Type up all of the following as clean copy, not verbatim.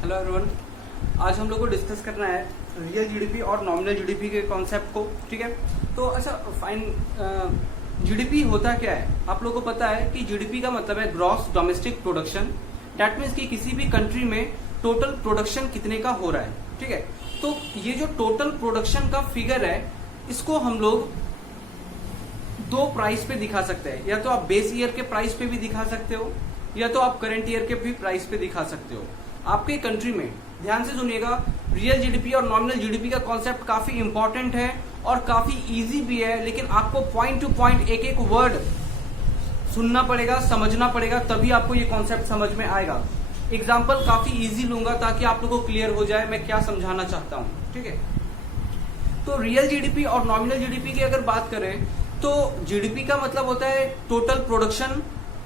Hello everyone. आज हम लोग को डिस्कस करना है रियल जीडीपी और नॉमिनल जीडीपी के कॉन्सेप्ट को। ठीक है, तो अच्छा फाइन, जीडीपी होता क्या है? आप लोगों को पता है कि जीडीपी का मतलब है gross domestic production. That means कि किसी भी कंट्री में टोटल प्रोडक्शन कितने का हो रहा है। ठीक है, तो ये जो टोटल प्रोडक्शन का फिगर है इसको हम लोग दो प्राइस पे दिखा सकते हैं। या तो आप बेस ईयर के प्राइस पे भी दिखा सकते हो, या तो आप करंट ईयर के भी प्राइस पे दिखा सकते हो। आपके कंट्री में, ध्यान से सुनिएगा, रियल जीडीपी और नॉमिनल जीडीपी का कॉन्सेप्ट काफी इंपॉर्टेंट है और काफी इजी भी है, लेकिन आपको पॉइंट टू पॉइंट एक एक वर्ड सुनना पड़ेगा, समझना पड़ेगा, तभी आपको ये कॉन्सेप्ट समझ में आएगा। एग्जाम्पल काफी इजी लूंगा ताकि आप लोगों को क्लियर हो जाए मैं क्या समझाना चाहता हूँ। ठीक है, तो रियल जीडीपी और नॉमिनल जीडीपी की अगर बात करें तो जीडीपी का मतलब होता है टोटल प्रोडक्शन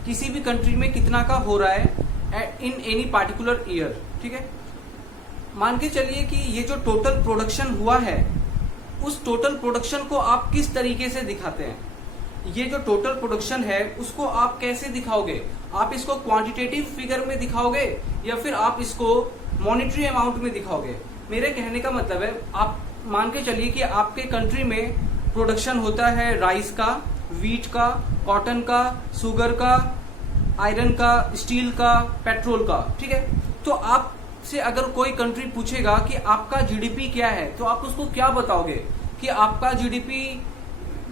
किसी भी कंट्री में कितना का हो रहा है इन एनी पार्टिकुलर ईयर। ठीक है, मान के चलिए कि ये जो टोटल प्रोडक्शन हुआ है उस टोटल प्रोडक्शन को आप किस तरीके से दिखाते हैं। ये जो टोटल प्रोडक्शन है उसको आप कैसे दिखाओगे? आप इसको क्वांटिटेटिव फिगर में दिखाओगे या फिर आप इसको मॉनेटरी अमाउंट में दिखाओगे? मेरे कहने का मतलब है, आप मान के चलिए कि आपके कंट्री में प्रोडक्शन होता है राइस का, वीट का, कॉटन का, शुगर का, आयरन का, स्टील का, पेट्रोल का। ठीक है, तो आपसे अगर कोई कंट्री पूछेगा कि आपका जीडीपी क्या है तो आप उसको क्या बताओगे कि आपका जीडीपी,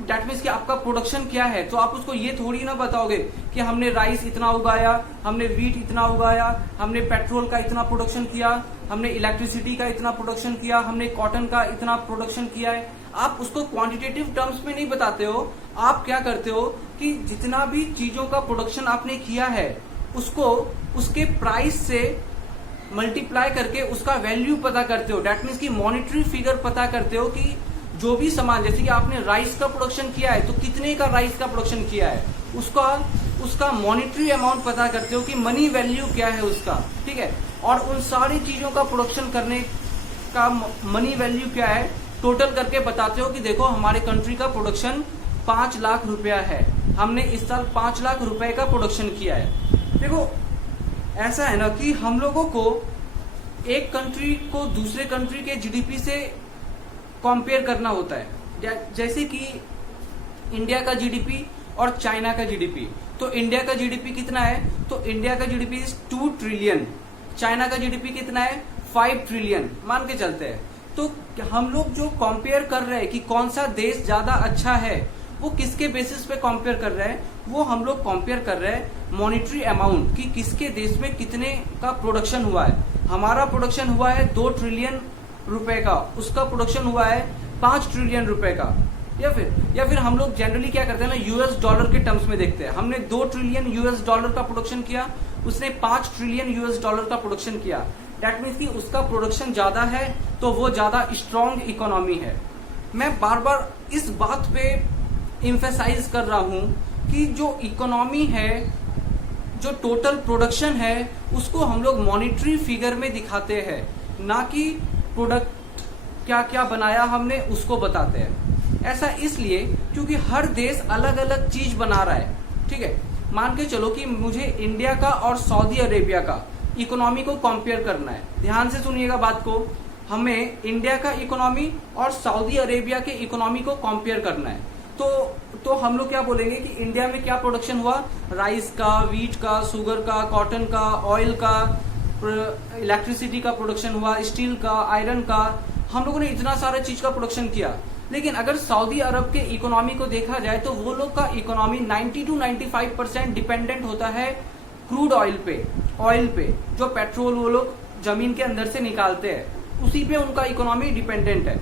दैट मीन्स कि आपका प्रोडक्शन क्या है। तो आप उसको ये थोड़ी ना बताओगे कि हमने राइस इतना उगाया, हमने वीट इतना उगाया, हमने पेट्रोल का इतना प्रोडक्शन किया, हमने इलेक्ट्रिसिटी का इतना प्रोडक्शन किया, हमने कॉटन का इतना प्रोडक्शन किया है। आप उसको क्वांटिटेटिव टर्म्स में नहीं बताते हो। आप क्या करते हो कि जितना भी चीजों का प्रोडक्शन आपने किया है उसको उसके प्राइस से मल्टीप्लाई करके उसका वैल्यू पता करते हो। दैट मीन्स कि मॉनेटरी फिगर पता करते हो कि जो भी सामान, जैसे कि आपने राइस का प्रोडक्शन किया है तो कितने का राइस का प्रोडक्शन किया है, उसका मॉनेटरी अमाउंट पता करते हो कि मनी वैल्यू क्या है उसका। ठीक है, और उन सारी चीजों का प्रोडक्शन करने का मनी वैल्यू क्या है टोटल करके बताते हो कि देखो हमारे कंट्री का प्रोडक्शन 5 लाख रुपया है, हमने इस साल 5 लाख रुपए का प्रोडक्शन किया है। देखो ऐसा है ना कि हम लोगों को एक कंट्री को दूसरे कंट्री के जीडीपी से कंपेयर करना होता है। जैसे कि इंडिया का जीडीपी और चाइना का जीडीपी, तो इंडिया का जीडीपी कितना है? तो इंडिया का जीडीपी 2 ट्रिलियन, चाइना का जीडीपी कितना है? 5 ट्रिलियन मान के चलते हैं। तो हम लोग जो कंपेयर कर रहे हैं कि कौन सा देश ज्यादा अच्छा है, वो किसके बेसिस पे कंपेयर कर रहे हैं? वो हम लोग कंपेयर कर रहे हैं मॉनेटरी अमाउंट कि किसके देश में कितने का प्रोडक्शन हुआ है। हमारा प्रोडक्शन हुआ है 2 ट्रिलियन रुपए का, उसका प्रोडक्शन हुआ है 5 ट्रिलियन रुपए का। या फिर हम लोग जनरली क्या करते हैं ना, यूएस डॉलर के टर्म्स में देखते हैं। हमने 2 ट्रिलियन यूएस डॉलर का प्रोडक्शन किया, उसने 5 ट्रिलियन यूएस डॉलर का प्रोडक्शन किया। दैट मीन्स कि उसका प्रोडक्शन ज्यादा है तो वो ज्यादा स्ट्रांग इकोनॉमी है। मैं बार बार इस बात पे एम्फेसाइज कर रहा हूं कि जो इकोनॉमी है, जो टोटल प्रोडक्शन है, उसको हम लोग मॉनेटरी फिगर में दिखाते हैं, ना कि प्रोडक्ट क्या क्या बनाया हमने उसको बताते हैं। ऐसा इसलिए क्योंकि हर देश अलग अलग चीज बना रहा है। ठीक है, मान के चलो कि मुझे इंडिया का और सऊदी अरेबिया का इकोनॉमी को कंपेयर करना है। ध्यान से सुनिएगा बात को, हमें इंडिया का इकोनॉमी और सऊदी अरेबिया के इकोनॉमी को कंपेयर करना है। तो हम लोग क्या बोलेंगे कि इंडिया में क्या प्रोडक्शन हुआ? राइस का, वीट का, शुगर का, कॉटन का, ऑयल का, इलेक्ट्रिसिटी का प्रोडक्शन हुआ, स्टील का, आयरन का। हम लोगों ने इतना सारा चीज का प्रोडक्शन किया। लेकिन अगर सऊदी अरब के इकोनॉमी को देखा जाए तो वो लोग का इकोनॉमी 90 to 95% डिपेंडेंट होता है क्रूड ऑयल पे, जो पेट्रोल वो लोग जमीन के अंदर से निकालते हैं, उसी पे उनका इकोनॉमी डिपेंडेंट है।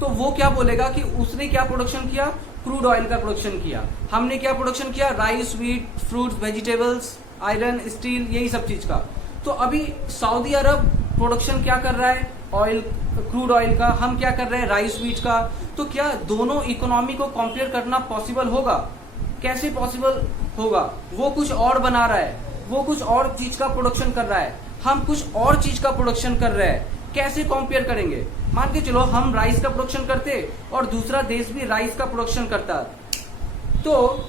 तो वो क्या बोलेगा कि उसने क्या प्रोडक्शन किया? क्रूड ऑयल का प्रोडक्शन किया। हमने क्या प्रोडक्शन किया? Rice, wheat, fruits, vegetables, iron, steel, यही सब चीज का। तो अभी सऊदी अरब प्रोडक्शन क्या कर रहा है? ऑयल, क्रूड ऑयल का। हम क्या कर रहे हैं? राइस, वीट का। तो क्या दोनों इकोनॉमी को कंपेयर करना पॉसिबल होगा? कैसे पॉसिबल होगा? वो कुछ और बना रहा है, वो कुछ और चीज का प्रोडक्शन कर रहा है, हम कुछ और चीज का प्रोडक्शन कर रहे हैं। कैसे कंपेयर करेंगे? मान के चलो हम राइस का प्रोडक्शन करते और दूसरा देश भी राइस का प्रोडक्शन करता, तो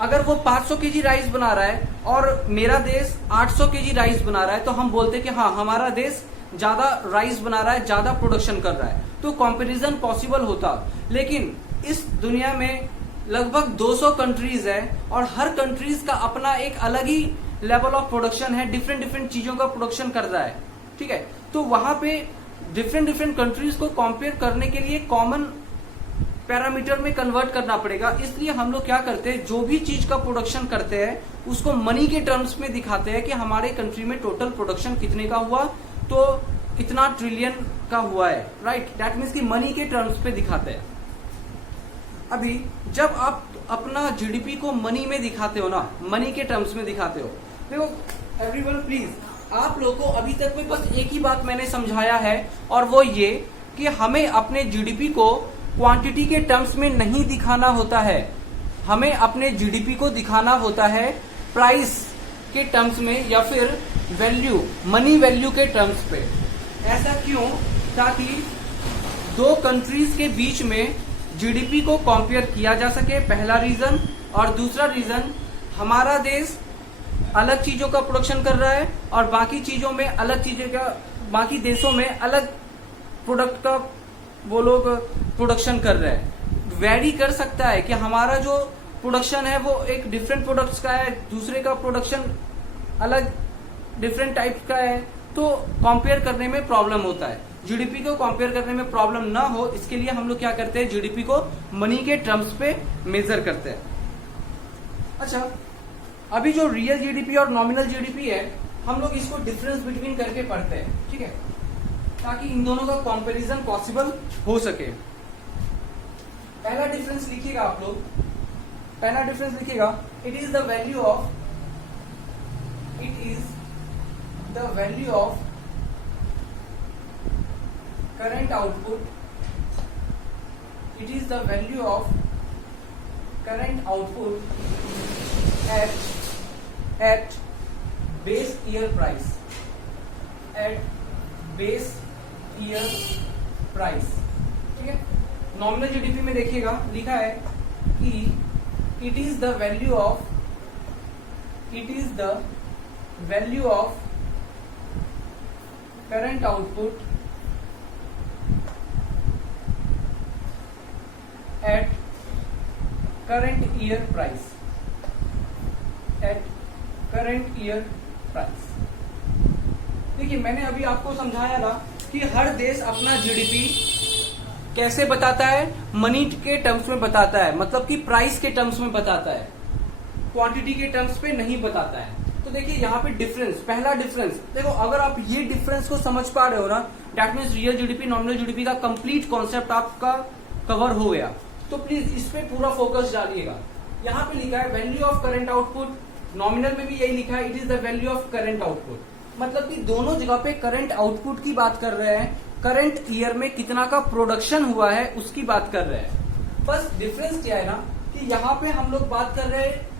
अगर वो 500 केजी राइस बना रहा है और मेरा देश 800 केजी राइस बना रहा है, तो हम बोलते हैं कि हाँ हमारा देश ज्यादा राइस बना रहा है, ज्यादा प्रोडक्शन कर रहा है, तो कंपैरिजन पॉसिबल होता। लेकिन इस दुनिया में लगभग 200 कंट्रीज है और हर कंट्रीज का अपना एक अलग ही लेवल ऑफ प्रोडक्शन है, डिफरेंट डिफरेंट चीजों का प्रोडक्शन कर रहा है, ठीक है। तो वहां पे डिफरेंट डिफरेंट कंट्रीज को कंपेयर करने के लिए कॉमन पैरामीटर में कन्वर्ट करना पड़ेगा। इसलिए हम लोग क्या करते हैं, जो भी चीज का प्रोडक्शन करते हैं उसको मनी के टर्म्स में दिखाते हैं कि हमारे कंट्री में टोटल प्रोडक्शन कितने का हुआ, तो इतना ट्रिलियन का हुआ है, राइट। दैट मीन्स कि मनी के टर्म्स पे दिखाते हैं। अभी जब आप अपना जीडीपी को मनी में दिखाते हो ना, मनी के टर्म्स में दिखाते हो, देखो एवरीवन प्लीज, आप लोगों को अभी तक में बस एक ही बात मैंने समझाया है और वो ये कि हमें अपने जीडीपी को क्वांटिटी के टर्म्स में नहीं दिखाना होता है, हमें अपने जीडीपी को दिखाना होता है प्राइस के टर्म्स में या फिर वैल्यू, मनी वैल्यू के टर्म्स पे। ऐसा क्यों? ताकि दो कंट्रीज के बीच में जीडीपी को कंपेयर किया जा सके, पहला रीजन। और दूसरा रीजन, हमारा देश अलग चीजों का प्रोडक्शन कर रहा है और बाकी चीजों में अलग चीजों का, बाकी देशों में अलग प्रोडक्ट का वो लोग प्रोडक्शन कर रहे हैं। वेरी कर सकता है कि हमारा जो प्रोडक्शन है वो एक डिफरेंट प्रोडक्ट्स का है, दूसरे का प्रोडक्शन अलग डिफरेंट टाइप का है, तो कंपेयर करने में प्रॉब्लम होता है। जीडीपी को कंपेयर करने में प्रॉब्लम ना हो, इसके लिए हम लोग क्या करते हैं, जीडीपी को मनी के टर्म्स पे मेजर करते हैं। अच्छा, अभी जो रियल जीडीपी और नॉमिनल जीडीपी है, हम लोग इसको डिफरेंस बिटवीन करके पढ़ते हैं, ठीक है, ताकि इन दोनों का कंपैरिजन पॉसिबल हो सके। पहला डिफरेंस लिखिएगा आप लोग, पहला डिफरेंस लिखिएगा, it is the value of, it is the value of current output, it is the value of current output at base year price, at base year price, ठीक है। नॉमिनल जीडीपी में देखिएगा लिखा है कि it is the value of, it is the value of current output at current year price, at current year price। देखिए मैंने अभी आपको समझाया ना कि हर देश अपना जीडीपी कैसे बताता है, मनी के टर्म्स में बताता है, मतलब कि प्राइस के टर्म्स में बताता है, क्वांटिटी के टर्म्स पे नहीं बताता है। तो देखिए यहाँ पे डिफरेंस, पहला डिफरेंस देखो, अगर आप ये डिफरेंस को समझ पा रहे हो ना, that means real GDP nominal GDP का कंप्लीट कॉन्सेप्ट आपका कवर हो गया। तो प्लीज इस पे पूरा फोकस डालिएगा। यहाँ पे लिखा है value of current output, nominal में भी यही लिखा है, it is the value of current output, मतलब कि दोनों जगह पे करंट आउटपुट की बात कर रहे हैं, करंट ईयर में कितना का प्रोडक्शन हुआ है उसकी बात कर रहे हैं। बस डिफरेंस क्या है ना कि यहाँ पे हम लोग बात कर रहे हैं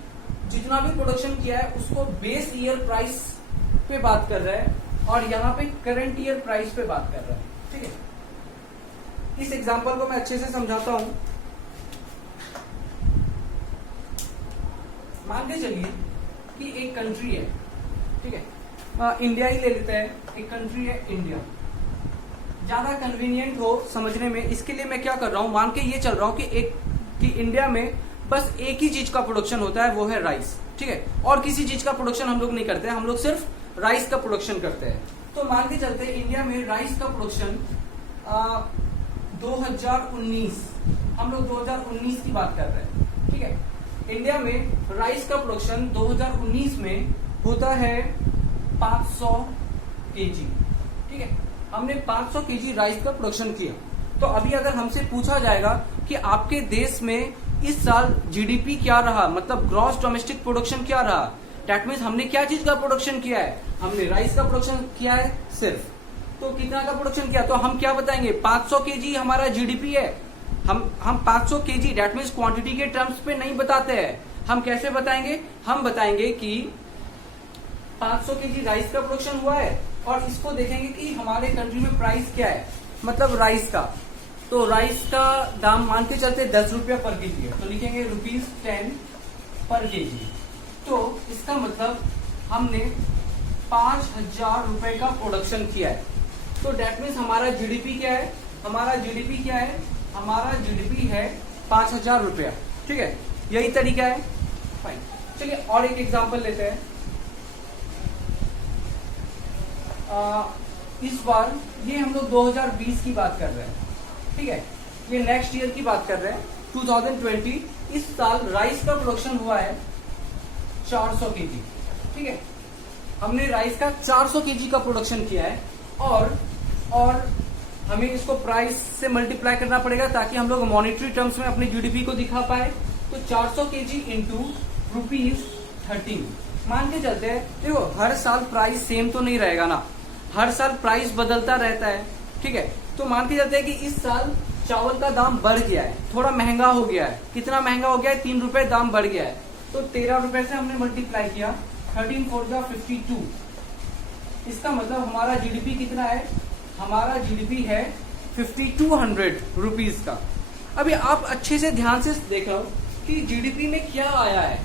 जितना भी प्रोडक्शन किया है उसको बेस ईयर प्राइस पे बात कर रहे हैं और यहाँ पे करंट ईयर प्राइस पे बात कर रहे हैं, ठीक है। इस एग्जांपल को मैं अच्छे से समझाता हूं। मान के चलिए कि एक कंट्री है, ठीक है, इंडिया ही ले लेते हैं, एक कंट्री है इंडिया, ज्यादा कन्वीनियंट हो समझने में, इसके लिए मैं क्या कर रहा हूं, मान के ये चल रहा हूं कि इंडिया में बस एक ही चीज का प्रोडक्शन होता है, वो है राइस, ठीक है, और किसी चीज का प्रोडक्शन हम लोग नहीं करते, हम लोग सिर्फ राइस का प्रोडक्शन करते हैं। तो मान के चलते हैं इंडिया में राइस का प्रोडक्शन 2019, हम लोग 2019 की बात कर रहे हैं, ठीक है। इंडिया में राइस का प्रोडक्शन 2019 में होता है 500 केजी, ठीक है, हमने 500 केजी राइस का प्रोडक्शन किया। तो अभी अगर हमसे पूछा जाएगा कि आपके देश में इस साल जीडीपी क्या रहा, मतलब ग्रॉस डोमेस्टिक प्रोडक्शन क्या रहा, दैट मीन्स हमने क्या चीज का प्रोडक्शन किया है, हमने राइस का प्रोडक्शन किया है सिर्फ। तो कितना का प्रोडक्शन किया, तो हम क्या बताएंगे, 500 केजी हमारा जीडीपी है। हम 500 केजी दैट मीन्स क्वांटिटी के टर्म्स पे नहीं बताते हैं, हम कैसे बताएंगे, हम बताएंगे कि 500 केजी राइस का प्रोडक्शन हुआ है और इसको देखेंगे कि हमारे कंट्री में प्राइस क्या है, मतलब राइस का। तो राइस का दाम मान के चलते 10 रुपया पर केजी है, तो लिखेंगे ₹10 पर केजी। तो इसका मतलब हमने 5,000 रुपए का प्रोडक्शन किया है। तो डेट मीन्स हमारा जीडीपी क्या है, हमारा जीडीपी क्या है, हमारा जीडीपी है 5,000 रुपया। ठीक है, यही तरीका है। फाइन, चलिए और एक एग्जांपल लेते हैं। इस बार ये हम लोग 2020 की बात कर रहे हैं। ठीक है, ये नेक्स्ट ईयर की बात कर रहे हैं 2020। इस साल राइस का प्रोडक्शन हुआ है 400 केजी। ठीक है, हमने राइस का 400 केजी का प्रोडक्शन किया है और हमें इसको प्राइस से मल्टीप्लाई करना पड़ेगा ताकि हम लोग मॉनेटरी टर्म्स में अपने जीडीपी को दिखा पाए। तो 400 केजी इंटू ₹13 मान के चलते हैं। देखो हर साल प्राइस सेम तो नहीं रहेगा ना, हर साल प्राइस बदलता रहता है। ठीक है, तो मान के चलते हैं कि इस साल चावल का दाम बढ़ गया है, थोड़ा महंगा हो गया है। कितना महंगा हो गया है? 3 रुपए दाम बढ़ गया है। तो 13 रुपए से हमने मल्टीप्लाई किया, 13 4 जा 52। इसका मतलब हमारा जीडीपी कितना है? हमारा जीडीपी है 5200 रुपीज का। अभी आप अच्छे से ध्यान से देखो कि जीडीपी में क्या आया है।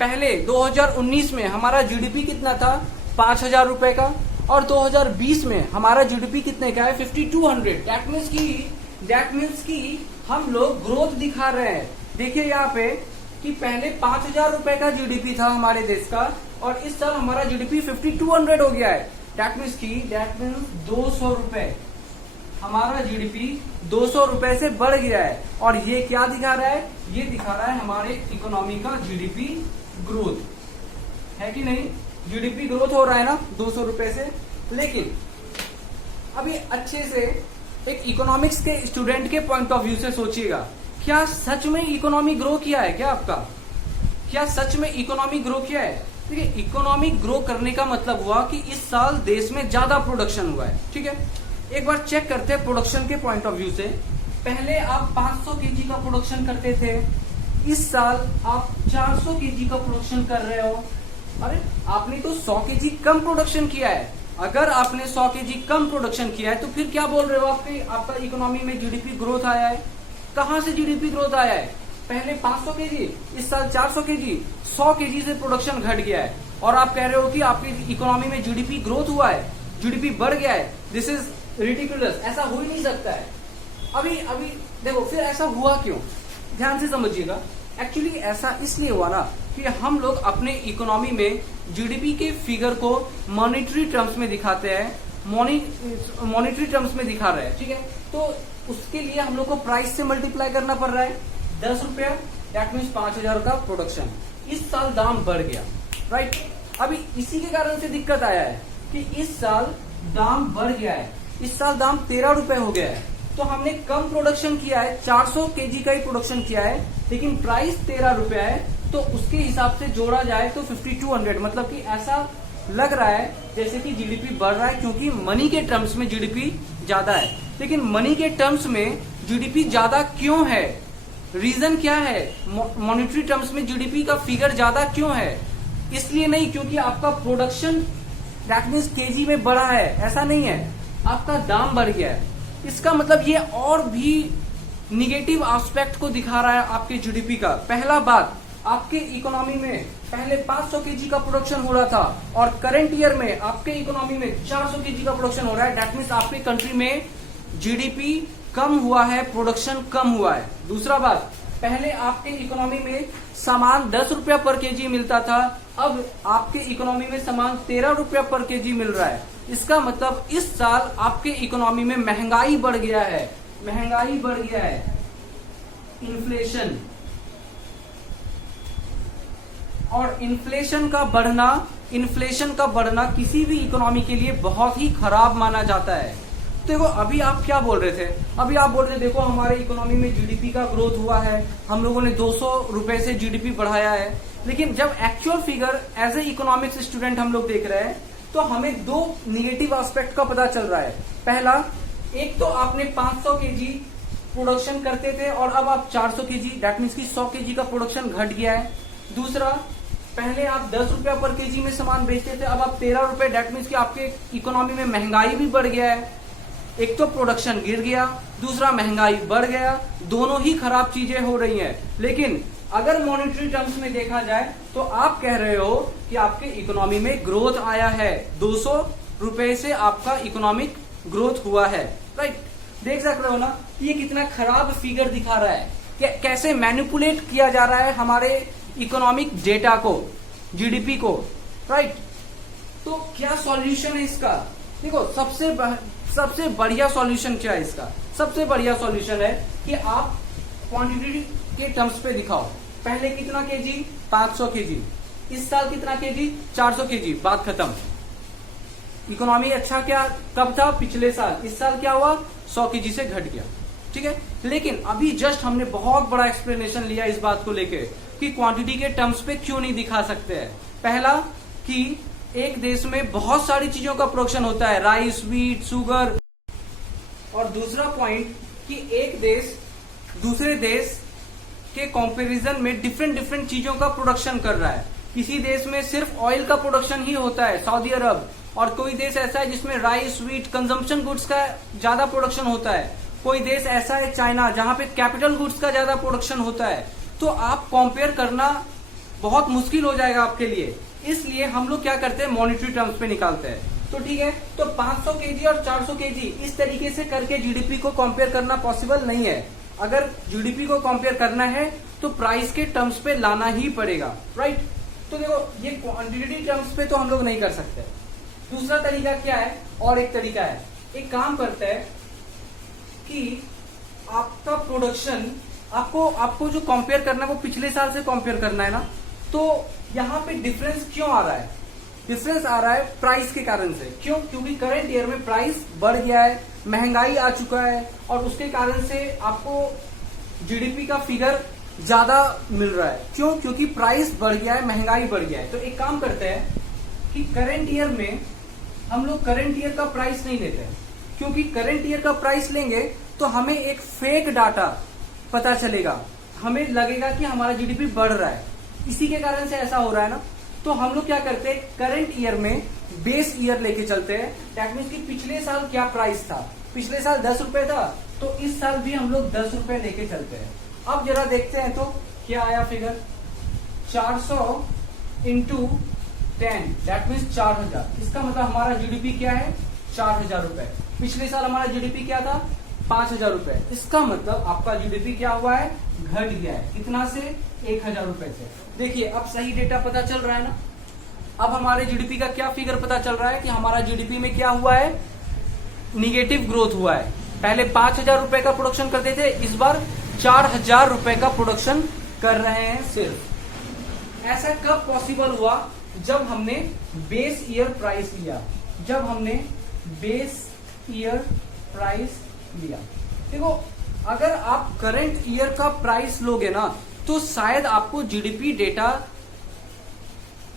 पहले 2019 में हमारा जीडीपी कितना था? 5,000 रुपए का। और 2020 में हमारा जीडीपी कितने का है? 5200। दैट मीन्स की हम लोग ग्रोथ दिखा रहे हैं। देखिए यहाँ पे कि पहले 5,000 रुपए का जीडीपी था हमारे देश का और इस साल हमारा जीडीपी 5200 हो गया है। दैट मीन्स 200 रुपए, हमारा जीडीपी 200 रुपए से बढ़ गया है। और ये क्या दिखा रहा है? ये दिखा रहा है हमारे इकोनॉमी का जीडीपी ग्रोथ है कि नहीं? जीडीपी ग्रोथ हो रहा है ना 200 रुपए से। लेकिन अभी अच्छे से एक इकोनॉमिक्स के स्टूडेंट के पॉइंट ऑफ व्यू से सोचिएगा, क्या सच में इकोनॉमी ग्रो किया है? क्या आपका क्या सच में इकोनॉमी ग्रो किया है? देखिए, इकोनॉमी ग्रो करने का मतलब हुआ कि इस साल देश में ज्यादा प्रोडक्शन हुआ है। ठीक है, एक बार चेक करते हैं प्रोडक्शन के पॉइंट ऑफ व्यू से। पहले आप 500 केजी का प्रोडक्शन करते थे, इस साल आप 400 केजी का प्रोडक्शन कर रहे हो। अरे आपने तो 100 केजी कम प्रोडक्शन किया है। अगर आपने 100 केजी कम प्रोडक्शन किया है तो फिर क्या बोल रहे हो? आपका इकोनॉमी में जीडीपी ग्रोथ आया है। कहां से जीडीपी ग्रोथ आया है? पहले 500 केजी, इस साल 400 केजी, 100 केजी से प्रोडक्शन घट गया है और आप कह रहे हो कि आपकी इकोनॉमी में जीडीपी ग्रोथ हुआ है, जीडीपी बढ़ गया है। दिस इज रिडिकुलस, ऐसा हो ही नहीं सकता है। अभी देखो फिर ऐसा हुआ क्यों? ध्यान से समझिएगा। एक्चुअली ऐसा इसलिए हुआ ना कि हम लोग अपने इकोनॉमी में जीडीपी के फिगर को मॉनेटरी टर्म्स में दिखाते हैं, मॉनेटरी टर्म्स में दिखा रहे हैं। ठीक है, तो उसके लिए हम लोग को प्राइस से मल्टीप्लाई करना पड़ रहा है। 10 रुपया, दैट मीन्स 5,000 का प्रोडक्शन। इस साल दाम बढ़ गया, राइट? अभी इसी के कारण से दिक्कत आया है कि इस साल दाम बढ़ गया है। इस साल दाम 13 रुपए हो गया है। तो हमने कम प्रोडक्शन किया है, 400 केजी का ही प्रोडक्शन किया है, लेकिन प्राइस 13 रुपया है। तो उसके हिसाब से जोड़ा जाए तो 5200, मतलब कि ऐसा लग रहा है जैसे कि जीडीपी बढ़ रहा है, क्योंकि मनी के टर्म्स में जीडीपी ज्यादा है। लेकिन मनी के टर्म्स में जीडीपी ज्यादा क्यों है? रीजन क्या है? मॉनेटरी टर्म्स में जीडीपी का फिगर ज्यादा क्यों है? इसलिए नहीं क्योंकि आपका प्रोडक्शन दैट मीन्स केजी में बढ़ा है, ऐसा नहीं है, आपका दाम बढ़ गया है। इसका मतलब ये और भी निगेटिव एस्पेक्ट को दिखा रहा है आपके जीडीपी का। पहला बात, आपके इकोनॉमी में पहले 500 केजी का प्रोडक्शन हो रहा था और करंट ईयर में आपके इकोनॉमी में 400 केजी का प्रोडक्शन हो रहा है। दैट मीन्स आपके कंट्री में जीडीपी कम हुआ है, प्रोडक्शन कम हुआ है। दूसरा बात, पहले आपके इकोनॉमी में सामान 10 रुपया पर केजी मिलता था, अब आपके इकोनॉमी में सामान 13 रुपया पर केजी मिल रहा है। इसका मतलब इस साल आपके इकोनॉमी में महंगाई बढ़ गया है, महंगाई बढ़ गया है, इन्फ्लेशन। और इन्फ्लेशन का बढ़ना किसी भी इकोनॉमी के लिए बहुत ही खराब माना जाता है। देखो अभी आप क्या बोल रहे थे? अभी आप बोल रहे थे देखो हमारे इकोनॉमी में जीडीपी का ग्रोथ हुआ है, हम लोगों ने 200 रुपए से जीडीपी बढ़ाया है। लेकिन जब actual figure as a economics student हम लोग देख रहे हैं तो हमें दो निगेटिव एस्पेक्ट का पता चल रहा है। पहला, एक तो आपने 500 केजी प्रोडक्शन करते थे और अब आप 400 केजी, दैट मीन्स की 100 केजी का प्रोडक्शन घट गया है। दूसरा, पहले आप 10 रुपया पर केजी में सामान बेचते थे, अब आप 13 रुपए, दैट मीन्स की आपके इकोनॉमी में महंगाई भी बढ़ गया है। एक तो प्रोडक्शन गिर गया, दूसरा महंगाई बढ़ गया, दोनों ही खराब चीजें हो रही हैं। लेकिन अगर मॉनेटरी टर्म्स में देखा जाए तो आप कह रहे हो कि आपके इकोनॉमी में ग्रोथ आया है, 200 रुपए से आपका इकोनॉमिक ग्रोथ हुआ है, राइट। देख सकते हो ना ये कितना खराब फिगर दिखा रहा है, कैसे मैनिपुलेट किया जा रहा है हमारे इकोनॉमिक डेटा को, जीडीपी को, राइट। तो क्या सॉल्यूशन है इसका? देखो सबसे बढ़िया सॉल्यूशन क्या है इसका? सबसे बढ़िया सॉल्यूशन है कि आप क्वांटिटी के टर्म्स पे दिखाओ। पहले कितना केजी? 500 केजी। इस साल कितना केजी? 400 केजी। बात खत्म। इकोनॉमी अच्छा क्या कब था? पिछले साल। इस साल क्या हुआ? 100 केजी से घट गया, ठीक है। लेकिन अभी जस्ट हमने बहुत बड़ा एक्सप्लेनेशन लिया इस बात को लेके कि क्वांटिटी के टर्म्स पे क्यों नहीं दिखा सकते हैं। पहला कि एक देश में बहुत सारी चीजों का प्रोडक्शन होता है, राइस, व्हीट, शुगर। और दूसरा पॉइंट कि एक देश दूसरे देश के कंपैरिजन में डिफरेंट चीजों का प्रोडक्शन कर रहा है। किसी देश में सिर्फ ऑयल का प्रोडक्शन ही होता है, सऊदी अरब, और कोई देश ऐसा है जिसमें राइस, व्हीट, कंजम्पशन गुड्स का ज्यादा प्रोडक्शन होता है। कोई देश ऐसा है चाइना जहां पे कैपिटल गुड्स का ज्यादा प्रोडक्शन होता है। तो आप कंपेयर करना बहुत मुश्किल हो जाएगा आपके लिए। इसलिए हम लोग क्या करते हैं, मॉनेटरी टर्म्स पे निकालते हैं। तो ठीक है, तो 500 केजी और 400 केजी इस तरीके से करके जीडीपी को कंपेयर करना पॉसिबल नहीं है। अगर जीडीपी को कंपेयर करना है तो प्राइस के टर्म्स पे लाना ही पड़ेगा, राइट। तो देखो ये क्वांटिटी टर्म्स पे तो हम लोग नहीं कर सकते। दूसरा तरीका क्या है? और एक तरीका है, एक काम करते हैं कि आपका प्रोडक्शन आपको जो कंपेयर करना है वो पिछले साल से कंपेयर करना है ना। तो यहाँ पे डिफरेंस क्यों आ रहा है? डिफरेंस आ रहा है प्राइस के कारण से। क्यों? क्योंकि करंट ईयर में प्राइस बढ़ गया है, महंगाई आ चुका है, और उसके कारण से आपको जीडीपी का फिगर ज्यादा मिल रहा है। क्यों? क्योंकि प्राइस बढ़ गया है, महंगाई बढ़ गया है। तो एक काम करते हैं कि करंट ईयर में हम लोग करंट ईयर का प्राइस नहीं लेते हैं, क्योंकि करंट ईयर का प्राइस लेंगे तो हमें एक फेक डाटा पता चलेगा, हमें लगेगा कि हमारा जीडीपी बढ़ रहा है। इसी के कारण से ऐसा हो रहा है ना। तो हम लोग क्या करते हैं, करंट ईयर में बेस ईयर लेके चलते हैं। दैट मीन्स कि पिछले साल क्या प्राइस था? पिछले साल 10 रुपए था, तो इस साल भी हम लोग 10 रुपए लेके चलते हैं। अब जरा देखते हैं तो क्या आया फिगर, 400 इंटू 10, दैट मीन्स 4000। इसका मतलब हमारा जीडीपी क्या है? 4000 रुपए। पिछले साल हमारा जीडीपी क्या था? 5000 रुपए। इसका मतलब आपका जीडीपी क्या हुआ है? घट गया है। कितना से? 1000 रुपए से। देखिए अब सही डेटा पता चल रहा है ना। अब हमारे जीडीपी का क्या फिगर पता चल रहा है कि हमारा जीडीपी में क्या हुआ है? निगेटिव ग्रोथ हुआ है। पहले 5000 रुपए का प्रोडक्शन करते थे, इस बार 4000 रुपए का प्रोडक्शन कर रहे हैं सिर्फ। ऐसा कब पॉसिबल हुआ? जब हमने बेस ईयर प्राइस लिया। जब हमने बेस ईयर प्राइस लिया। देखो अगर आप करंट ईयर का प्राइस लोगे ना तो शायद आपको जीडीपी डेटा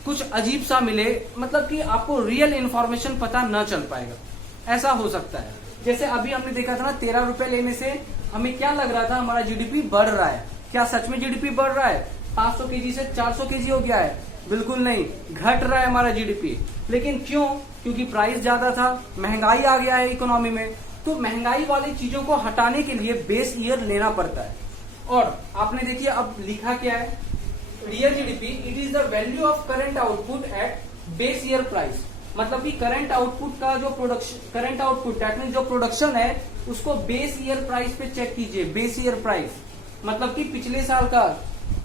कुछ अजीब सा मिले, मतलब कि आपको रियल इंफॉर्मेशन पता न चल पाएगा। ऐसा हो सकता है। जैसे अभी हमने देखा था ना, 13 रुपए लेने से हमें क्या लग रहा था, हमारा जीडीपी बढ़ रहा है। क्या सच में जीडीपी बढ़ रहा है? 500 केजी से 400 केजी हो गया है? बिल्कुल नहीं, घट रहा है हमारा जीडीपी। लेकिन क्यों? क्योंकि प्राइस ज्यादा था, महंगाई आ गया है इकोनॉमी में। तो महंगाई वाली चीजों को हटाने के लिए बेस ईयर लेना पड़ता है। और आपने देखिए अब लिखा क्या है, real GDP it is the value of current output at base year price. मतलब कि करंट आउटपुट का जो production, current output that means जो प्रोडक्शन है उसको बेस ईयर प्राइस पे चेक कीजिए। बेस ईयर प्राइस मतलब कि पिछले साल का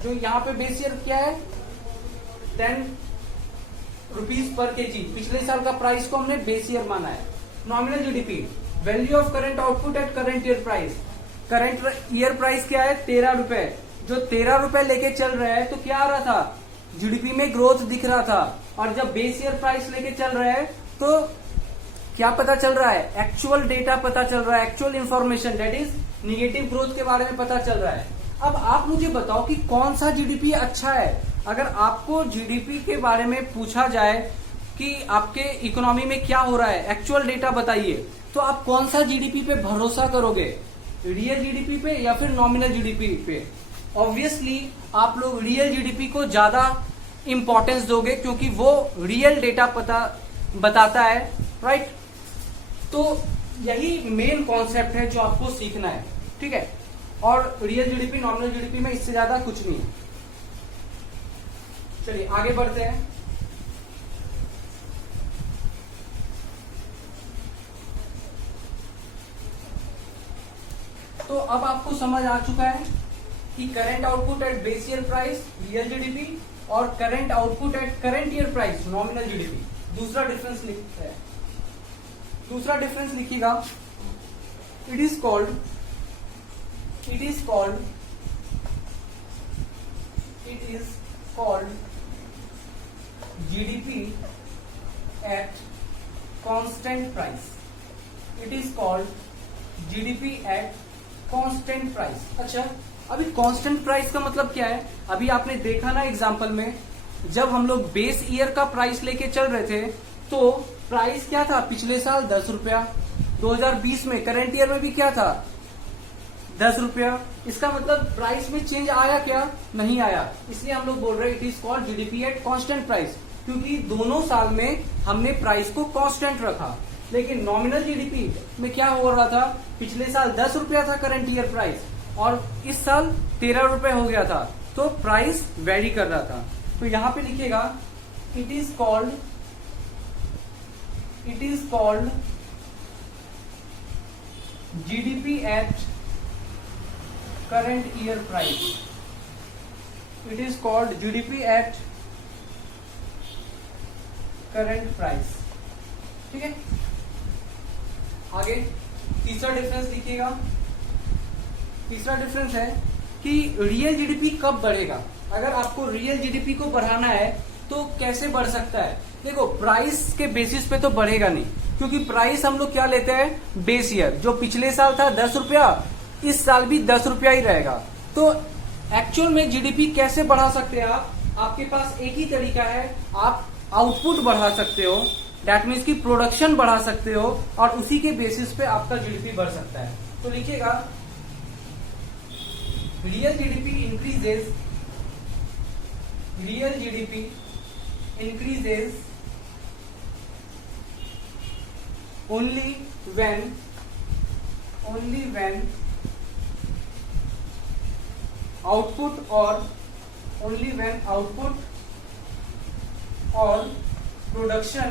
जो यहाँ पे बेस ईयर क्या है, 10 रुपीज पर केजी। पिछले साल का प्राइस को हमने बेस ईयर माना है। Nominal GDP value of current output at current year price. Current year price क्या है? 13 रुपए। जो 13 रुपए लेके चल रहे हैं तो क्या आ रहा था? जीडीपी में ग्रोथ दिख रहा था। और जब बेस ईयर प्राइस लेके चल रहे हैं तो क्या पता चल रहा है? एक्चुअल डेटा पता चल रहा है, actual information that is negative growth के बारे में पता चल रहा है। अब आप मुझे बताओ कि कौन सा जीडीपी अच्छा है। अगर आपको जीडीपी के बारे में पूछा जाए कि आपके इकोनॉमी में क्या हो रहा है, एक्चुअल डेटा बताइए, तो आप कौन सा जीडीपी पे भरोसा करोगे? रियल जीडीपी पे या फिर नॉमिनल जीडीपी पे? ऑब्वियसली आप लोग रियल जीडीपी को ज्यादा इंपॉर्टेंस दोगे क्योंकि वो रियल डेटा बताता है, राइट। तो यही मेन कॉन्सेप्ट है जो आपको सीखना है, ठीक है। और रियल जीडीपी, नॉमिनल जीडीपी में इससे ज्यादा कुछ नहीं है। चलिए आगे बढ़ते हैं। तो अब आपको समझ आ चुका है कि current output at base year price real GDP और current output at current year price nominal GDP. दूसरा डिफरेंस लिखते हैं, दूसरा डिफरेंस लिखिएगा, it is called GDP at constant price. It is called GDP at constant price. अच्छा, अभी constant price का मतलब क्या है? अभी आपने देखा ना एग्जांपल में, जब हम लोग बेस ईयर का प्राइस लेके चल रहे थे तो प्राइस क्या था? पिछले साल 10 रुपया, 2020 में करंट ईयर में भी क्या था? 10 रुपया। इसका मतलब प्राइस में चेंज आया क्या? नहीं आया। इसलिए हम लोग बोल रहे हैं it is called GDP at constant price, क्योंकि दोनों साल में हमने प्राइस को कांस्टेंट रखा। लेकिन नॉमिनल जीडीपी में क्या हो रहा था? पिछले साल 10 रुपया था करंट ईयर प्राइस और इस साल 13 रुपए हो गया था, तो प्राइस वेरी कर रहा था। तो यहां पे लिखिएगा it is called GDP eight current year price. It is called GDP at current price. ठीक है, आगे तीसरा डिफरेंस लिखिएगा। तीसरा डिफरेंस है कि रियल जीडीपी कब बढ़ेगा। अगर आपको रियल जीडीपी को बढ़ाना है तो कैसे बढ़ सकता है? देखो, प्राइस के बेसिस पे तो बढ़ेगा नहीं, क्योंकि प्राइस हम लोग क्या लेते हैं? Base year. जो पिछले साल था 10 रुपया, इस साल भी 10 रुपया ही रहेगा। तो एक्चुअल में जीडीपी कैसे बढ़ा सकते हैं आप? आपके पास एक ही तरीका है, आप आउटपुट बढ़ा सकते हो, दैट मीन्स की प्रोडक्शन बढ़ा सकते हो और उसी के बेसिस पे आपका जीडीपी बढ़ सकता है। तो लिखिएगा real GDP increases only when output or production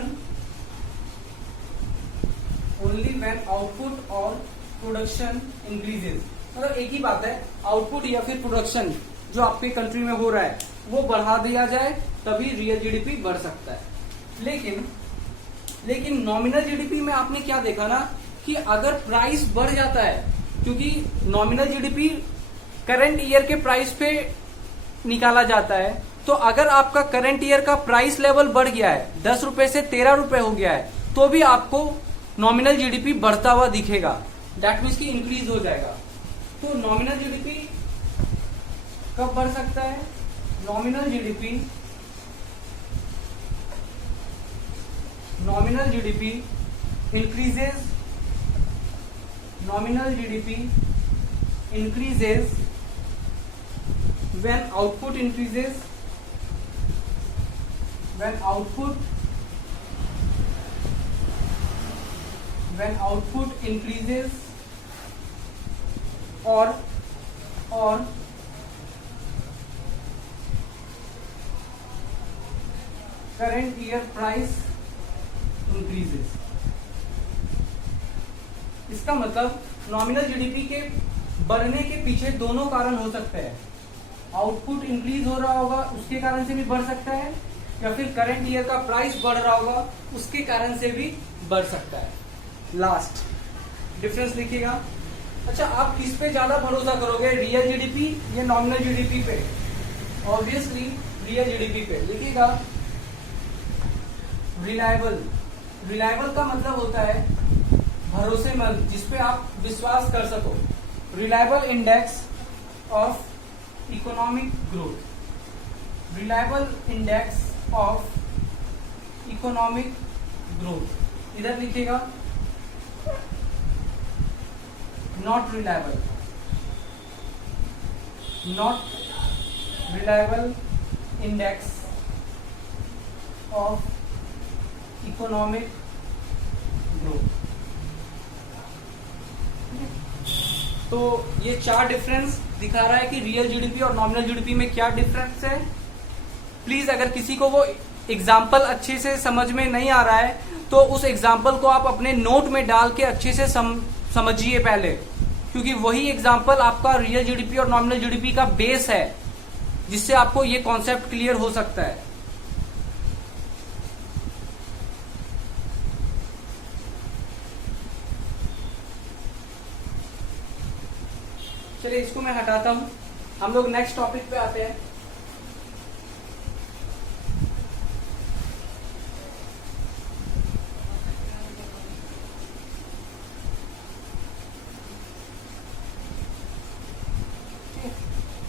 increases। मतलब एक ही बात है, आउटपुट या फिर प्रोडक्शन जो आपके कंट्री में हो रहा है वो बढ़ा दिया जाए तभी रियल जीडीपी बढ़ सकता है। लेकिन नॉमिनल जीडीपी में आपने क्या देखा ना कि अगर प्राइस बढ़ जाता है, क्योंकि नॉमिनल जीडीपी करंट ईयर के प्राइस पे निकाला जाता है, तो अगर आपका करंट ईयर का प्राइस लेवल बढ़ गया है, 10 रुपए से 13 रुपए हो गया है, तो भी आपको नॉमिनल जीडीपी बढ़ता हुआ दिखेगा। दैट मीन्स की इंक्रीज हो जाएगा। तो नॉमिनल जीडीपी कब बढ़ सकता है? Nominal GDP increases when output increases, when output increases or current year price increases। इसका मतलब नॉमिनल जीडीपी के बढ़ने के पीछे दोनों कारण हो सकते हैं। आउटपुट इंक्रीज हो रहा होगा, उसके कारण से भी बढ़ सकता है, या फिर करंट ईयर का प्राइस बढ़ रहा होगा, उसके कारण से भी बढ़ सकता है। लास्ट डिफरेंस लिखिएगा। अच्छा, आप किस पे ज्यादा भरोसा करोगे, रियल जीडीपी या नॉमिनल जीडीपी पे? ऑब्वियसली रियल जीडीपी पे। लिखिएगा रिलायबल का मतलब होता है भरोसेमंद, जिसपे आप विश्वास कर सको। Reliable index of economic growth, इधर लिखिएगा not reliable index of economic growth. तो ये 4 डिफरेंस दिखा रहा है कि रियल जीडीपी और नॉमिनल जीडीपी में क्या डिफरेंस है। प्लीज अगर किसी को वो एग्जाम्पल अच्छे से समझ में नहीं आ रहा है तो उस एग्जाम्पल को आप अपने नोट में डाल के अच्छे से समझिए पहले, क्योंकि वही एग्जाम्पल आपका रियल जीडीपी और नॉमिनल जीडीपी का बेस है, जिससे आपको ये कॉन्सेप्ट क्लियर हो सकता है। चलिए इसको मैं हटाता हूं, हम लोग नेक्स्ट टॉपिक पे आते हैं।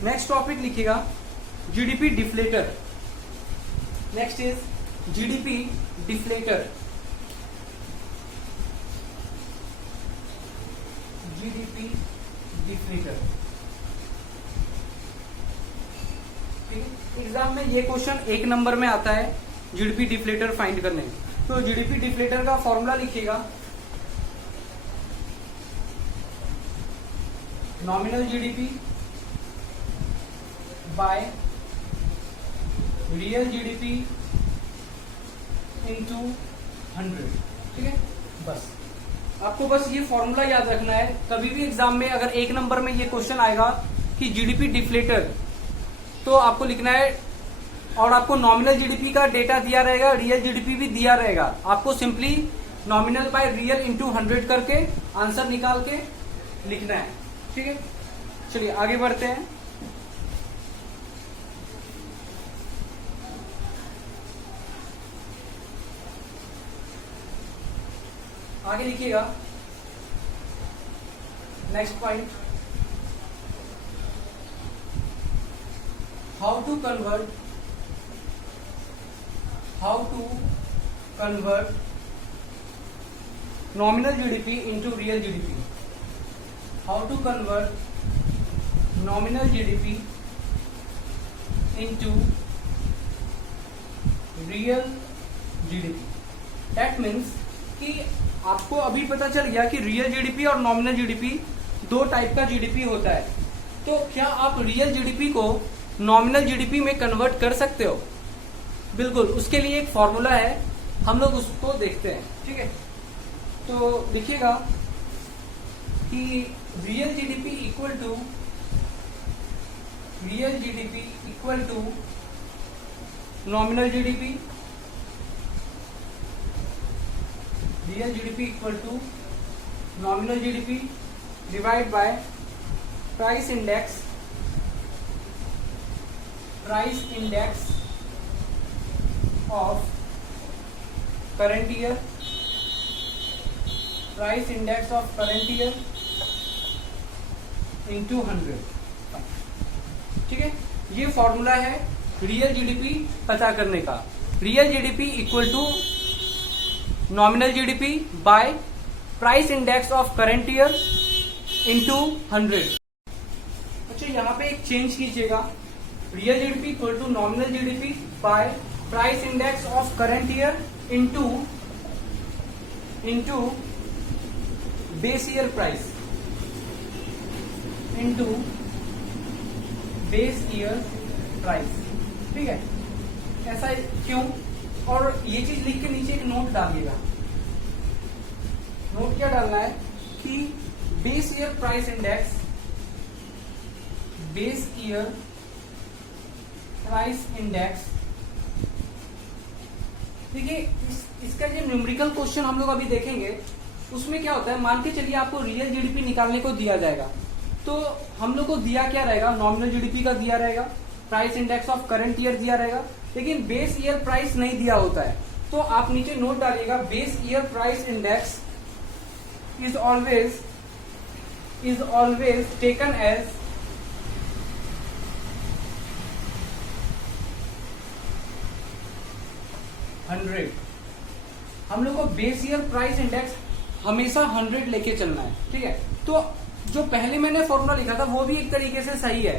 नेक्स्ट टॉपिक लिखिएगा GDP deflator. Next is GDP deflator. GDP deflator, ठीक है। एग्जाम में ये क्वेश्चन 1 नंबर में आता है, जीडीपी डिफ्लेटर फाइंड करने। तो जीडीपी डिफ्लेटर का फॉर्मूला लिखिएगा, nominal GDP by real GDP into 100, ठीक है। बस आपको बस ये फॉर्मूला याद रखना है। कभी भी एग्जाम में अगर 1 नंबर में ये क्वेश्चन आएगा कि जीडीपी डिफ्लेटर, तो आपको लिखना है, और आपको नॉमिनल जीडीपी का डेटा दिया रहेगा, रियल जीडीपी भी दिया रहेगा। आपको simply nominal by real into 100 करके आंसर निकाल के लिखना है, ठीक है। चलिए आगे बढ़ते हैं। आगे लिखिएगा next point, how to convert nominal GDP into real GDP. How to convert nominal GDP into real GDP. That means कि आपको अभी पता चल गया कि रियल जीडीपी और नॉमिनल जीडीपी 2 टाइप का जीडीपी होता है। तो क्या आप रियल जीडीपी को नॉमिनल जीडीपी में कन्वर्ट कर सकते हो? बिल्कुल, उसके लिए एक फॉर्मूला है, हम लोग उसको देखते हैं, ठीक है। तो देखिएगा कि real GDP equal to nominal GDP, real GDP equal to nominal GDP divide by price index of current year, price index of current year into 100, ठीक है। ये फॉर्मूला है रियल जीडीपी पता करने का। Real GDP equal to nominal GDP by price index of current year into 100। अच्छा, यहाँ पे एक चेंज कीजिएगा, real GDP equal to nominal GDP by price index of current year into base year price, into base year price, ठीक है। ऐसा क्यों? और ये चीज लिख के नीचे एक नोट डालिएगा। नोट क्या डालना है कि base year price index, base year price index, देखिए इसका जो न्यूमेरिकल क्वेश्चन हम लोग अभी देखेंगे उसमें क्या होता है, मान के चलिए आपको रियल जीडीपी निकालने को दिया जाएगा, तो हम लोग को दिया क्या रहेगा, नॉमिनल जीडीपी का दिया रहेगा, price index of current year दिया रहेगा, लेकिन बेस ईयर प्राइस नहीं दिया होता है। तो आप नीचे नोट डालिएगा, base year price index is always taken as $100। हम लोग को बेस ईयर प्राइस इंडेक्स हमेशा 100 लेके चलना है, ठीक है। तो जो पहले मैंने फॉर्मूला लिखा था वो भी एक तरीके से सही है।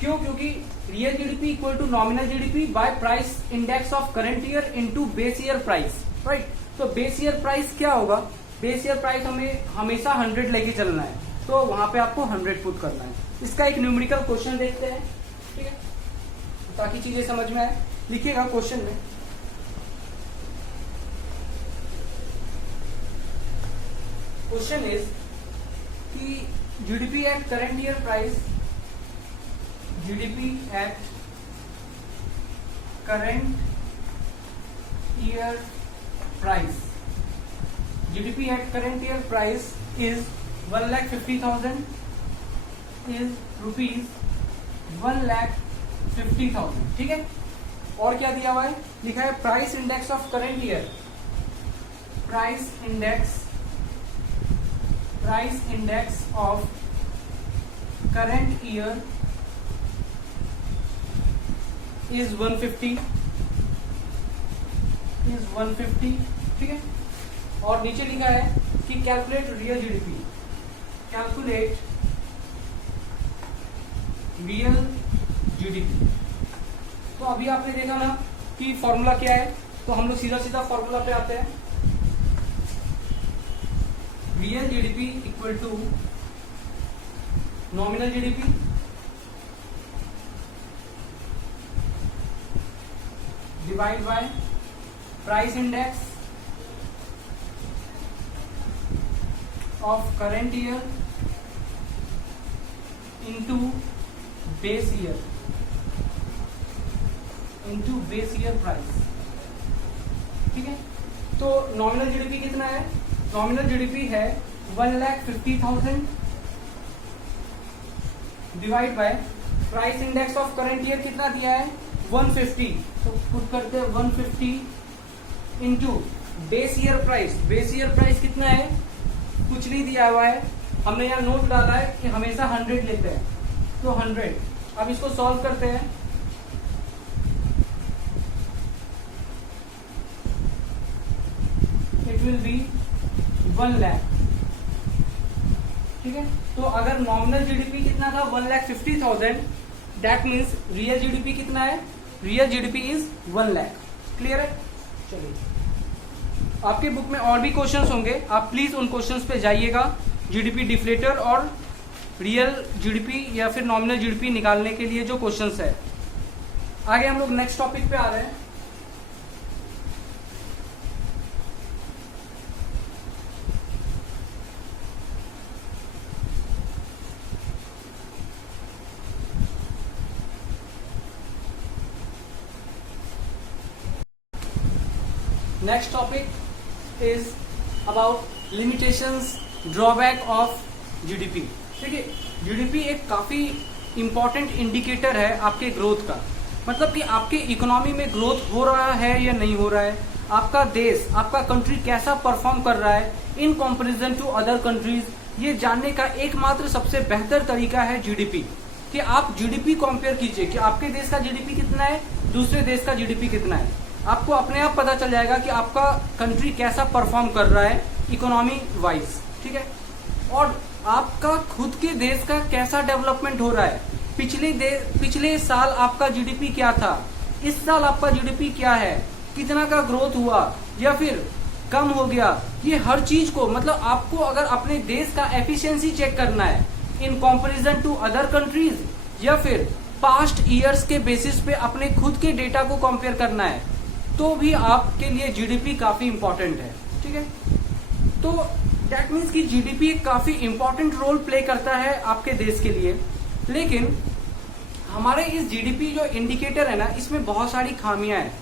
क्यों? क्योंकि real GDP equal to nominal GDP by price index of current year into base year price, right. तो बेस ईयर प्राइस क्या होगा, बेस ईयर प्राइस हमें हमेशा 100 लेके चलना है, तो वहां पे आपको 100 पुट करना है। इसका एक न्यूमेरिकल क्वेश्चन देखते हैं, ठीक है, ताकि चीजें समझ में आए। लिखिएगा क्वेश्चन में, क्वेश्चन इज कि GDP at current year price, GDP at current year price, GDP at current year price is 1,50,000 is rupees 1,50,000, ठीक है। और क्या दिया हुआ है, लिखा है price index of current year, price index of current year is 150, ठीक है। और नीचे लिखा है कि calculate real GDP, calculate real GDP. तो अभी आपने देखा ना कि फॉर्मूला क्या है, तो हम लोग सीधा सीधा फॉर्मूला पे आते हैं। Real GDP equal to nominal GDP divide by price index of current year into base year price, ठीक है। तो नॉमिनल जीडीपी कितना है, नॉमिनल जीडीपी है 1,50,000 divide by price index of current year कितना दिया है 150, तो पुट करते हैं 150 into base year price, base year price कितना है, कुछ नहीं दिया हुआ है, हमने यहाँ नोट डाला है कि हमेशा 100 लेते हैं, तो 100। अब इसको सॉल्व करते हैं, इट विल बी 1 लाख, ठीक है। तो अगर नॉमिनल जीडीपी कितना था 1,50,000, दैट मीन्स रियल जीडीपी कितना है, real GDP is 1 lakh. Clear है। चलिए, आपके बुक में और भी क्वेश्चंस होंगे, आप प्लीज उन क्वेश्चंस पे जाइएगा, जीडीपी डिफ्लेटर और रियल जीडीपी या फिर नॉमिनल जीडीपी निकालने के लिए जो क्वेश्चंस है। आगे हम लोग नेक्स्ट टॉपिक पे आ रहे हैं। Next topic is about limitations, drawback of GDP। देखिए, GDP एक काफी इंपॉर्टेंट इंडिकेटर है आपके ग्रोथ का, मतलब कि आपके इकोनॉमी में ग्रोथ हो रहा है या नहीं हो रहा है, आपका देश, आपका कंट्री कैसा परफॉर्म कर रहा है in comparison to other countries, ये जानने का एकमात्र सबसे बेहतर तरीका है जीडीपी। कि आप जीडीपी कंपेयर कीजिए कि आपके देश का जीडीपी कितना है, दूसरे देश का जीडीपी कितना है, आपको अपने आप पता चल जाएगा कि आपका कंट्री कैसा परफॉर्म कर रहा है इकोनॉमी वाइज, ठीक है। और आपका खुद के देश का कैसा डेवलपमेंट हो रहा है, पिछले साल आपका जीडीपी क्या था, इस साल आपका जीडीपी क्या है, कितना का ग्रोथ हुआ या फिर कम हो गया, ये हर चीज को, मतलब आपको अगर अपने देश का एफिशिएंसी चेक करना है in comparison to other countries या फिर पास्ट ईयर्स के बेसिस पे अपने खुद के डेटा को कंपेयर करना है, तो भी आपके लिए जीडीपी काफी इंपॉर्टेंट है, ठीक है। तो दैट मीन्स कि जीडीपी एक काफी इंपॉर्टेंट रोल प्ले करता है आपके देश के लिए। लेकिन हमारे इस जीडीपी जो इंडिकेटर है ना, इसमें बहुत सारी खामियां हैं,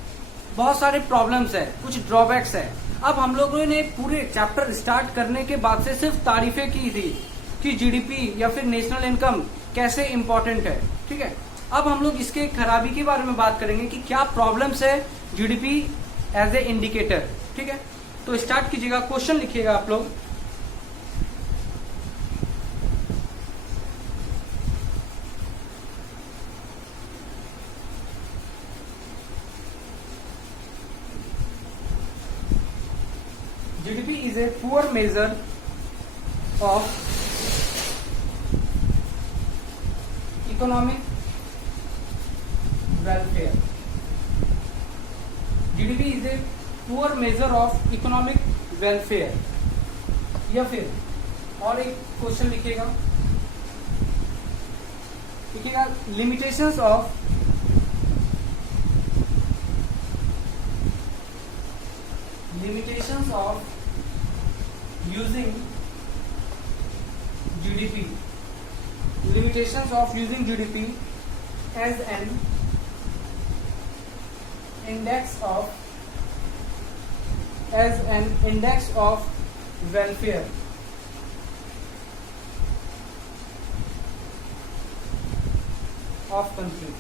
बहुत सारे प्रॉब्लम्स है, कुछ ड्रॉबैक्स है। अब हम लोगों ने पूरे चैप्टर स्टार्ट करने के बाद से सिर्फ तारीफें की थी कि जीडीपी या फिर नेशनल इनकम कैसे इंपॉर्टेंट है, ठीक है। अब हम लोग इसके खराबी के बारे में बात करेंगे कि क्या प्रॉब्लम्स है जीडीपी एज ए इंडिकेटर, ठीक है। तो स्टार्ट कीजिएगा, क्वेश्चन लिखिएगा आप लोग। GDP is a poor measure of economic welfare. GDP is a poor measure of economic welfare। या फिर और एक क्वेश्चन लिखिएगा, limitations of limitations of using GDP, limitations of using GDP as an index of welfare of country.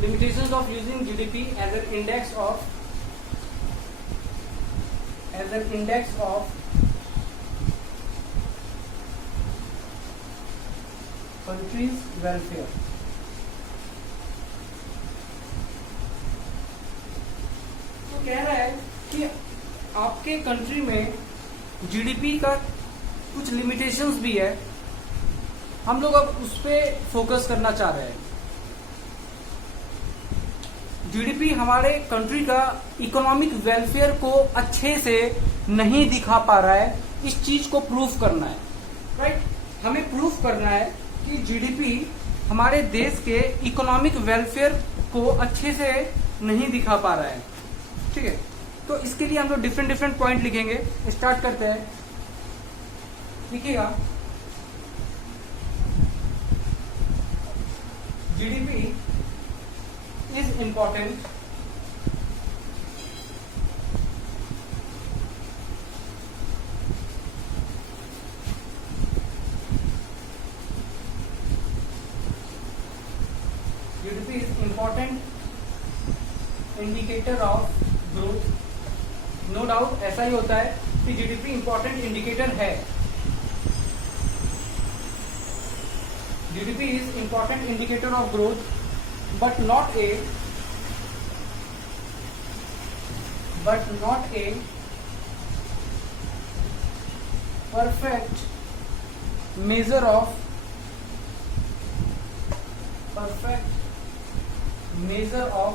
Limitations of using GDP as an index of country's welfare. तो कह रहा है कि आपके कंट्री में जीडीपी का कुछ लिमिटेशंस भी है, हम लोग अब उस पर फोकस करना चाह रहे हैं। जीडीपी हमारे कंट्री का इकोनॉमिक वेलफेयर को अच्छे से नहीं दिखा पा रहा है, इस चीज को प्रूफ करना है, राइट? हमें प्रूफ करना है कि जीडीपी हमारे देश के इकोनॉमिक वेलफेयर को अच्छे से नहीं दिखा पा रहा है, ठीक है? तो इसके लिए हम लोग डिफरेंट पॉइंट लिखेंगे। स्टार्ट करते हैं, लिखिएगा GDP is important indicator of growth. No doubt ऐसा ही होता है कि जीडीपी इंपॉर्टेंट इंडिकेटर है। GDP is important indicator of growth but not a perfect measure of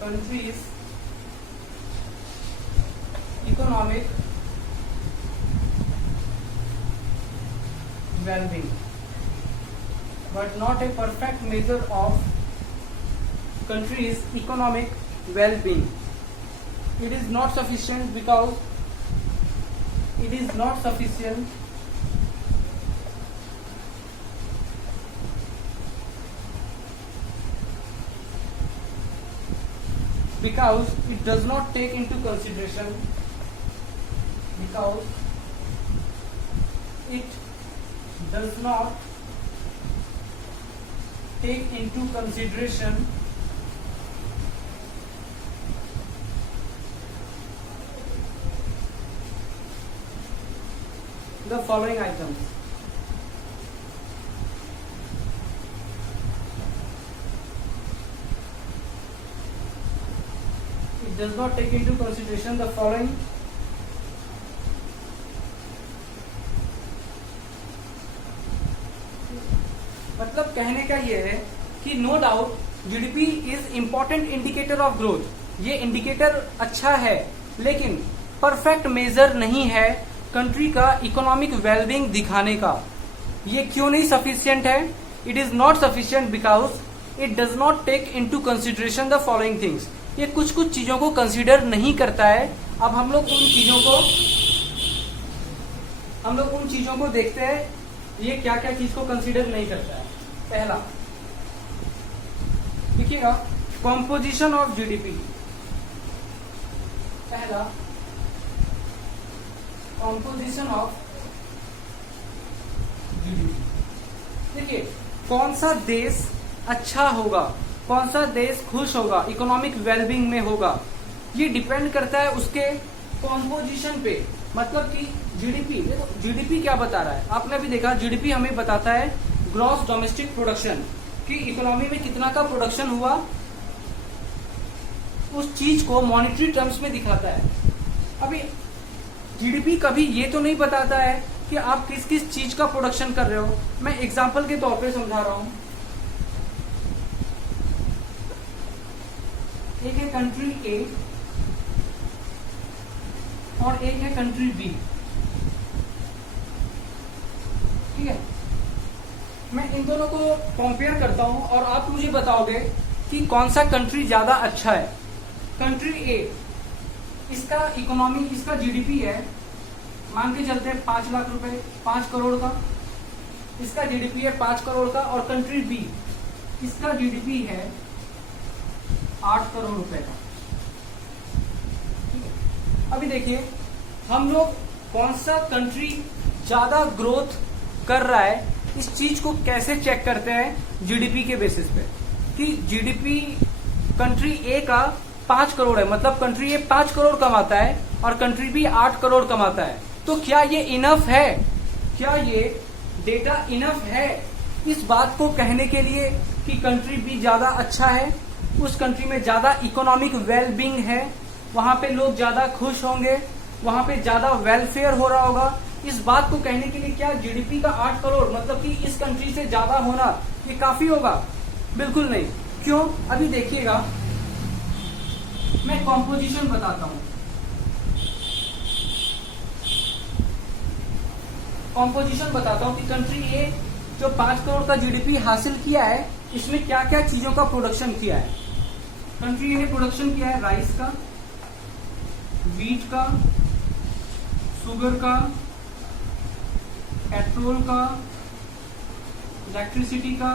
country's economic well-being, but not a perfect measure of country's economic well-being. It is not sufficient because it does not take into consideration the following items. It does not take into consideration the following मतलब कहने का ये है कि no doubt GDP is important indicator of growth. ये indicator अच्छा है लेकिन परफेक्ट मेजर नहीं है कंट्री का इकोनॉमिक वेलबींग दिखाने का। ये क्यों नहीं सफिशिएंट है? It is not sufficient because it does not take into consideration the following things. ये कुछ चीजों को कंसीडर नहीं करता है। अब हम लोग उन चीजों को देखते हैं, ये क्या क्या चीज को कंसीडर नहीं करता है। पहला देखिएगा कॉम्पोजिशन ऑफ जीडीपी। पहला कॉम्पोजिशन ऑफ जीडीपी। देखिए कौन सा देश अच्छा होगा, कौन सा देश खुश होगा, इकोनॉमिक वेलबींग में होगा, ये डिपेंड करता है उसके कॉम्पोजिशन पे। मतलब कि जीडीपी, देखो जीडीपी क्या बता रहा है, आपने भी देखा जीडीपी हमें बताता है ग्रॉस डोमेस्टिक प्रोडक्शन, कि इकोनॉमी में कितना का प्रोडक्शन हुआ, उस चीज को मॉनेटरी टर्म्स में दिखाता है। अभी जीडीपी कभी ये तो नहीं बताता है कि आप किस किस चीज का प्रोडक्शन कर रहे हो। मैं एग्जांपल के तौर पे समझा रहा हूं। एक है कंट्री ए और एक है कंट्री बी, ठीक है? मैं इन दोनों को कंपेयर करता हूं और आप मुझे बताओगे कि कौन सा कंट्री ज्यादा अच्छा है। कंट्री ए, इसका इकोनॉमी, इसका जीडीपी है, मान के चलते हैं 5 लाख रुपए, 5 करोड़ का इसका जीडीपी है 5 करोड़ का। और कंट्री बी, इसका जीडीपी है 8 करोड़ रुपए का। ठीक है, अभी देखिए हम लोग कौन सा कंट्री ज्यादा ग्रोथ कर रहा है, इस चीज को कैसे चेक करते हैं जीडीपी के बेसिस पे, कि जीडीपी कंट्री ए का 5 करोड़ है, मतलब कंट्री ए 5 करोड़ कमाता है और कंट्री बी 8 करोड़ कमाता है। तो क्या ये इनफ है, क्या ये डेटा इनफ है इस बात को कहने के लिए कि कंट्री बी ज्यादा अच्छा है, उस कंट्री में ज्यादा इकोनॉमिक वेलबींग है, वहां पे लोग ज्यादा खुश होंगे, वहां पे ज्यादा वेलफेयर हो रहा होगा, इस बात को कहने के लिए क्या जीडीपी का 8 करोड़ मतलब कि इस कंट्री से ज्यादा होना ये काफी होगा? बिल्कुल नहीं। क्यों? अभी देखिएगा, मैं कॉम्पोजिशन बताता हूं। कॉम्पोजिशन बताता हूं कि कंट्री ए जो 5 करोड़ का जीडीपी हासिल किया है, इसमें क्या क्या चीजों का प्रोडक्शन किया है। कंट्री ए ने प्रोडक्शन किया है राइस का, वीट का, शुगर का, पेट्रोल का, इलेक्ट्रिसिटी का,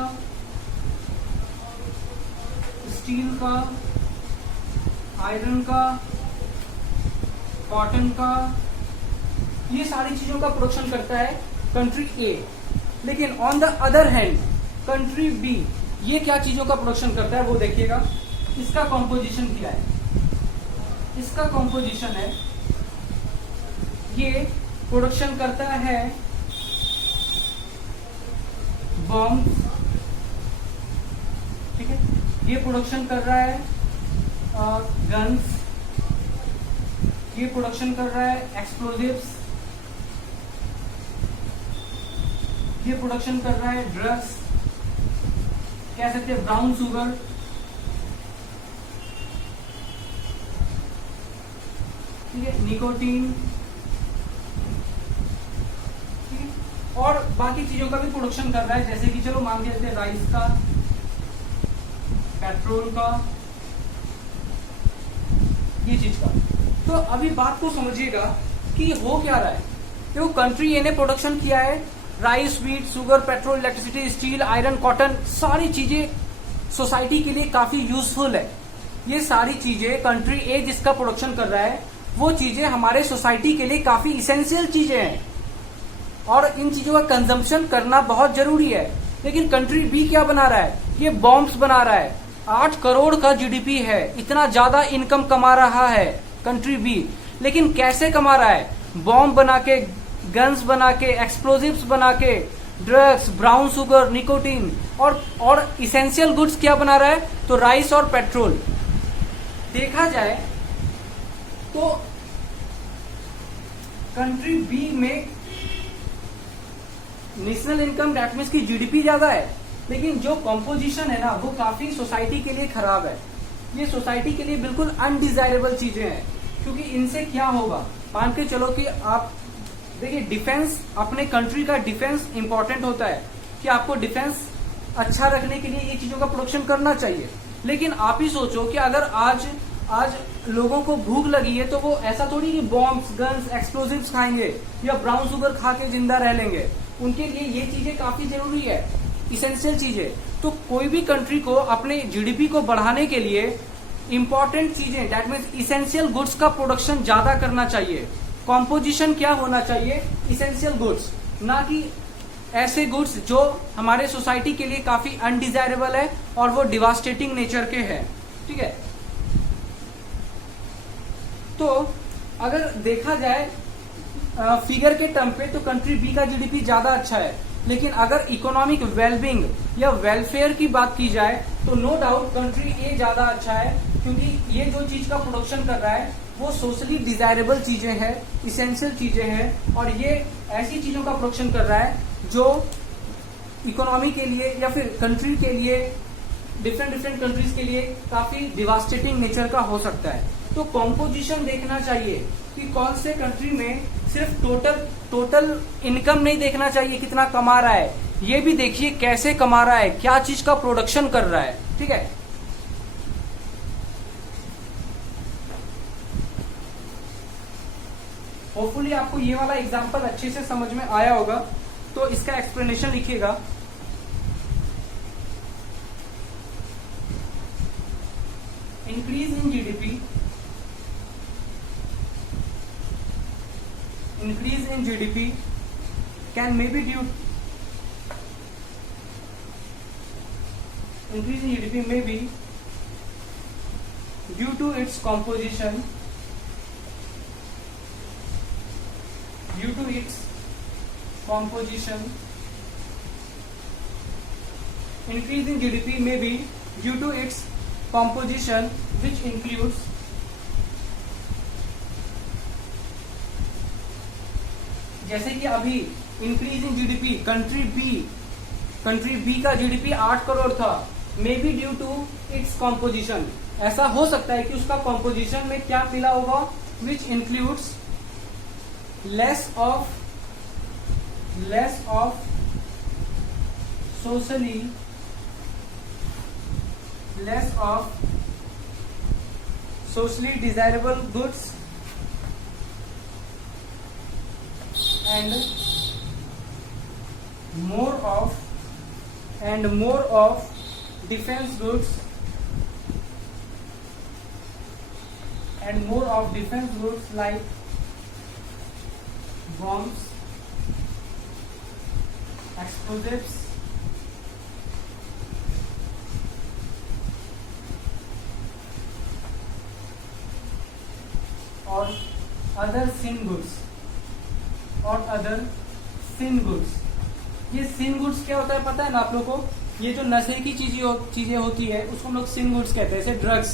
स्टील का, आयरन का, कॉटन का, ये सारी चीजों का प्रोडक्शन करता है कंट्री ए। लेकिन on the other hand country B ये क्या चीजों का प्रोडक्शन करता है वो देखिएगा। इसका कॉम्पोजिशन क्या है? इसका कॉम्पोजिशन है, ये प्रोडक्शन करता है बॉम्ब, ठीक है, ये प्रोडक्शन कर रहा है गन्स, ये प्रोडक्शन कर रहा है एक्सप्लोजिव्स, ये प्रोडक्शन कर रहा है ड्रग्स, कह सकते हैं ब्राउन शुगर, ठीक है, निकोटीन, ठीक है, और बाकी चीजों का भी प्रोडक्शन कर रहा है, जैसे कि चलो मान के चलते हैं राइस का, पेट्रोल का, ये चीज का। तो अभी बात को समझिएगा कि हो क्या रहा है। देखो कंट्री ए ने प्रोडक्शन किया है rice, wheat, sugar, petrol, electricity, steel, iron, cotton, सारी चीजें सोसाइटी के लिए काफी यूजफुल है। ये सारी चीजें कंट्री ए जिसका प्रोडक्शन कर रहा है वो चीजें हमारे सोसाइटी के लिए काफी इसेंशियल चीजें हैं और इन चीजों का कंजम्पशन करना बहुत जरूरी है। लेकिन कंट्री बी क्या बना रहा है? ये बॉम्ब्स बना रहा है। 8 करोड़ का जीडीपी है, इतना ज्यादा इनकम कमा रहा है कंट्री बी। लेकिन कैसे कमा रहा है? बॉम्ब बना के, गन्स बना के, एक्सप्लोजिव्स बना के, ड्रग्स, ब्राउन शुगर, निकोटीन और इसेंशियल गुड्स क्या बना रहा है? तो राइस और पेट्रोल। देखा जाए तो कंट्री बी में नेशनल इनकम दैट मीन्स की जीडीपी ज्यादा है, लेकिन जो कॉम्पोजिशन है ना वो काफी सोसाइटी के लिए खराब है। ये सोसाइटी के लिए बिल्कुल अनडिजायरेबल चीजें हैं, क्योंकि इनसे क्या होगा, मान के चलो कि आप देखिए डिफेंस, अपने कंट्री का डिफेंस इंपॉर्टेंट होता है कि आपको डिफेंस अच्छा रखने के लिए ये चीजों का प्रोडक्शन करना चाहिए। लेकिन आप ही सोचो कि अगर आज लोगों को भूख लगी है तो वो ऐसा थोड़ी कि बॉम्ब्स, गन्स, एक्सप्लोजिव्स खाएंगे या ब्राउन शुगर खा के जिंदा रह लेंगे। उनके लिए ये चीजें काफी जरूरी है, इसेंशियल चीजें। तो कोई भी कंट्री को अपने जीडीपी को बढ़ाने के लिए इंपॉर्टेंट चीजें दैट मीन्स इसेंशियल गुड्स का प्रोडक्शन ज्यादा करना चाहिए। कॉम्पोजिशन क्या होना चाहिए? इसेंशियल गुड्स, ना कि ऐसे गुड्स जो हमारे सोसाइटी के लिए काफी अनडिजायरेबल है और वो डिवास्टेटिंग नेचर के हैं। ठीक है, तो अगर देखा जाए फिगर के टर्म पे तो कंट्री बी का जीडीपी ज्यादा अच्छा है। लेकिन अगर इकोनॉमिक वेलबींग या वेलफेयर की बात की जाए तो नो डाउट कंट्री ए ज्यादा अच्छा है, क्योंकि ये जो चीज का प्रोडक्शन कर रहा है वो सोशली डिजायरेबल चीजें हैं, इसेंशियल चीजें हैं, और ये ऐसी चीजों का प्रोडक्शन कर रहा है जो इकोनॉमी के लिए या फिर कंट्री के लिए, डिफरेंट कंट्रीज के लिए काफी डिवास्टेटिंग नेचर का हो सकता है। तो कॉम्पोजिशन देखना चाहिए कि कौन से कंट्री में सिर्फ टोटल इनकम नहीं देखना चाहिए कितना कमा रहा है, ये भी देखिए कैसे कमा रहा है, क्या चीज का प्रोडक्शन कर रहा है, ठीक है। होपफुली आपको ये वाला एग्जांपल अच्छे से समझ में आया होगा, तो इसका एक्सप्लेनेशन लिखिएगा। Increase in GDP, increase in GDP can may be due, increase in GDP may be due to its composition, due to its composition. Increase in GDP may be due to its composition, which includes जैसे कि अभी increase in GDP country B का GDP 8 crore था, maybe due to its composition, ऐसा हो सकता है कि उसका कॉम्पोजिशन में क्या मिला होगा, which includes less of socially desirable goods and more of defense goods like bombs, explosives, or other sin goods। ये सिन गुड्स क्या होता है पता है ना आप लोगों को? ये जो नशे की चीजें होती है उसको हम लोग सिन गुड्स कहते हैं, जैसे ड्रग्स,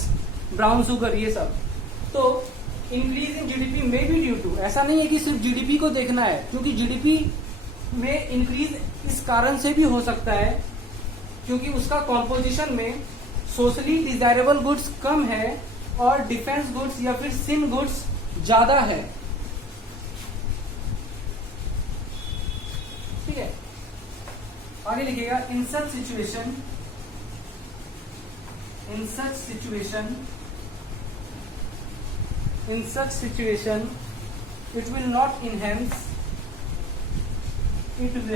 ब्राउन शुगर, ये सब। तो इंक्रीज इन जीडीपी में भी ड्यू टू, ऐसा नहीं है कि सिर्फ जीडीपी को देखना है, क्योंकि जीडीपी में इंक्रीज इस कारण से भी हो सकता है क्योंकि उसका कॉम्पोजिशन में सोशली डिजायरेबल गुड्स कम है और डिफेंस गुड्स या फिर सिन गुड्स ज्यादा है, ठीक है। आगे लिखिएगा, in such situation it will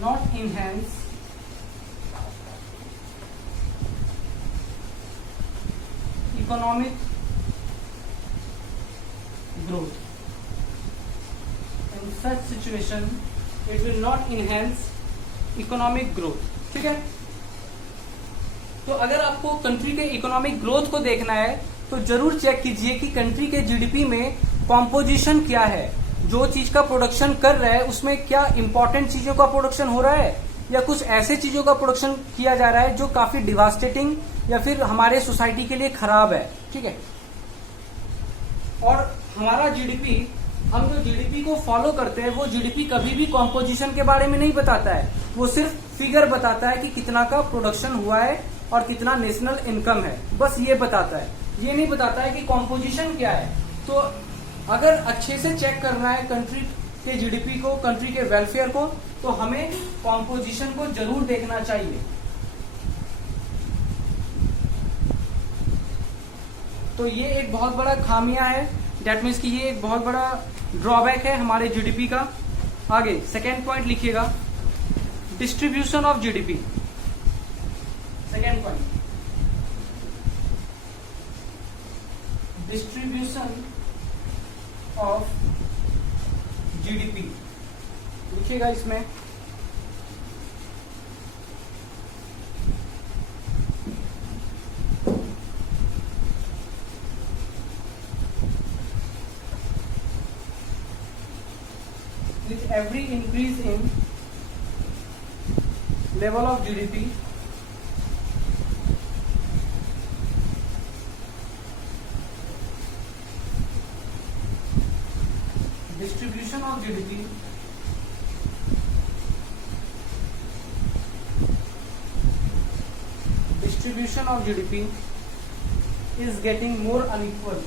not enhance economic growth. In such situation it will not enhance economic growth, ठीक है। तो अगर आपको कंट्री के इकोनॉमिक ग्रोथ को देखना है तो जरूर चेक कीजिए कि कंट्री के जीडीपी में कॉम्पोजिशन क्या है, जो चीज का प्रोडक्शन कर रहा है उसमें क्या इंपॉर्टेंट चीजों का प्रोडक्शन हो रहा है या कुछ ऐसे चीजों का प्रोडक्शन किया जा रहा है जो काफी डिवास्टेटिंग या फिर हमारे सोसाइटी के लिए खराब है, ठीक है। और हमारा जीडीपी, हम जो जीडीपी को फॉलो करते हैं वो जीडीपी कभी भी कॉम्पोजिशन के बारे में नहीं बताता है, वो सिर्फ फिगर बताता है कि कितना का प्रोडक्शन हुआ है और कितना नेशनल इनकम है, बस ये बताता है। ये नहीं बताता है कि कॉम्पोजिशन क्या है। तो अगर अच्छे से चेक करना है कंट्री के जीडीपी को, कंट्री के वेलफेयर को, तो हमें कॉम्पोजिशन को जरूर देखना चाहिए। तो ये एक बहुत बड़ा खामियां है, डेट मीन्स कि ये एक बहुत बड़ा ड्रॉबैक है हमारे जीडीपी का। आगे सेकेंड पॉइंट लिखिएगा, distribution of GDP. Second point, distribution of GDP लिखिएगा इसमें। With every increase in level of GDP, distribution of GDP is getting more unequal.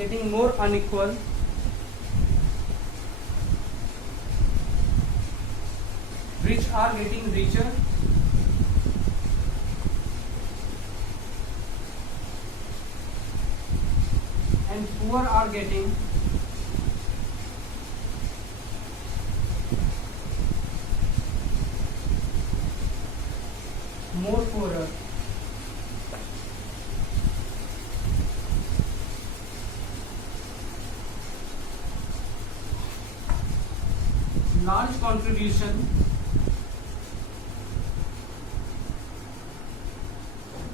getting more unequal, rich are getting richer, and poor are getting more poorer.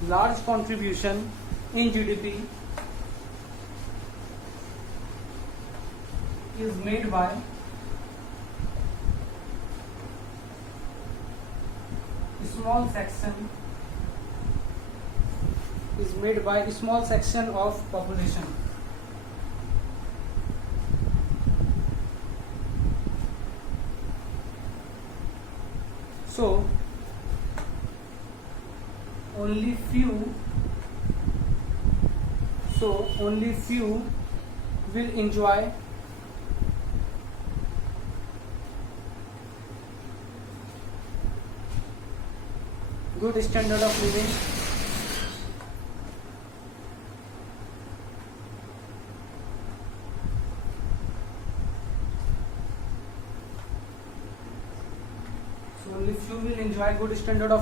Large contribution in GDP is made by small section of population. So only few will enjoy good standard of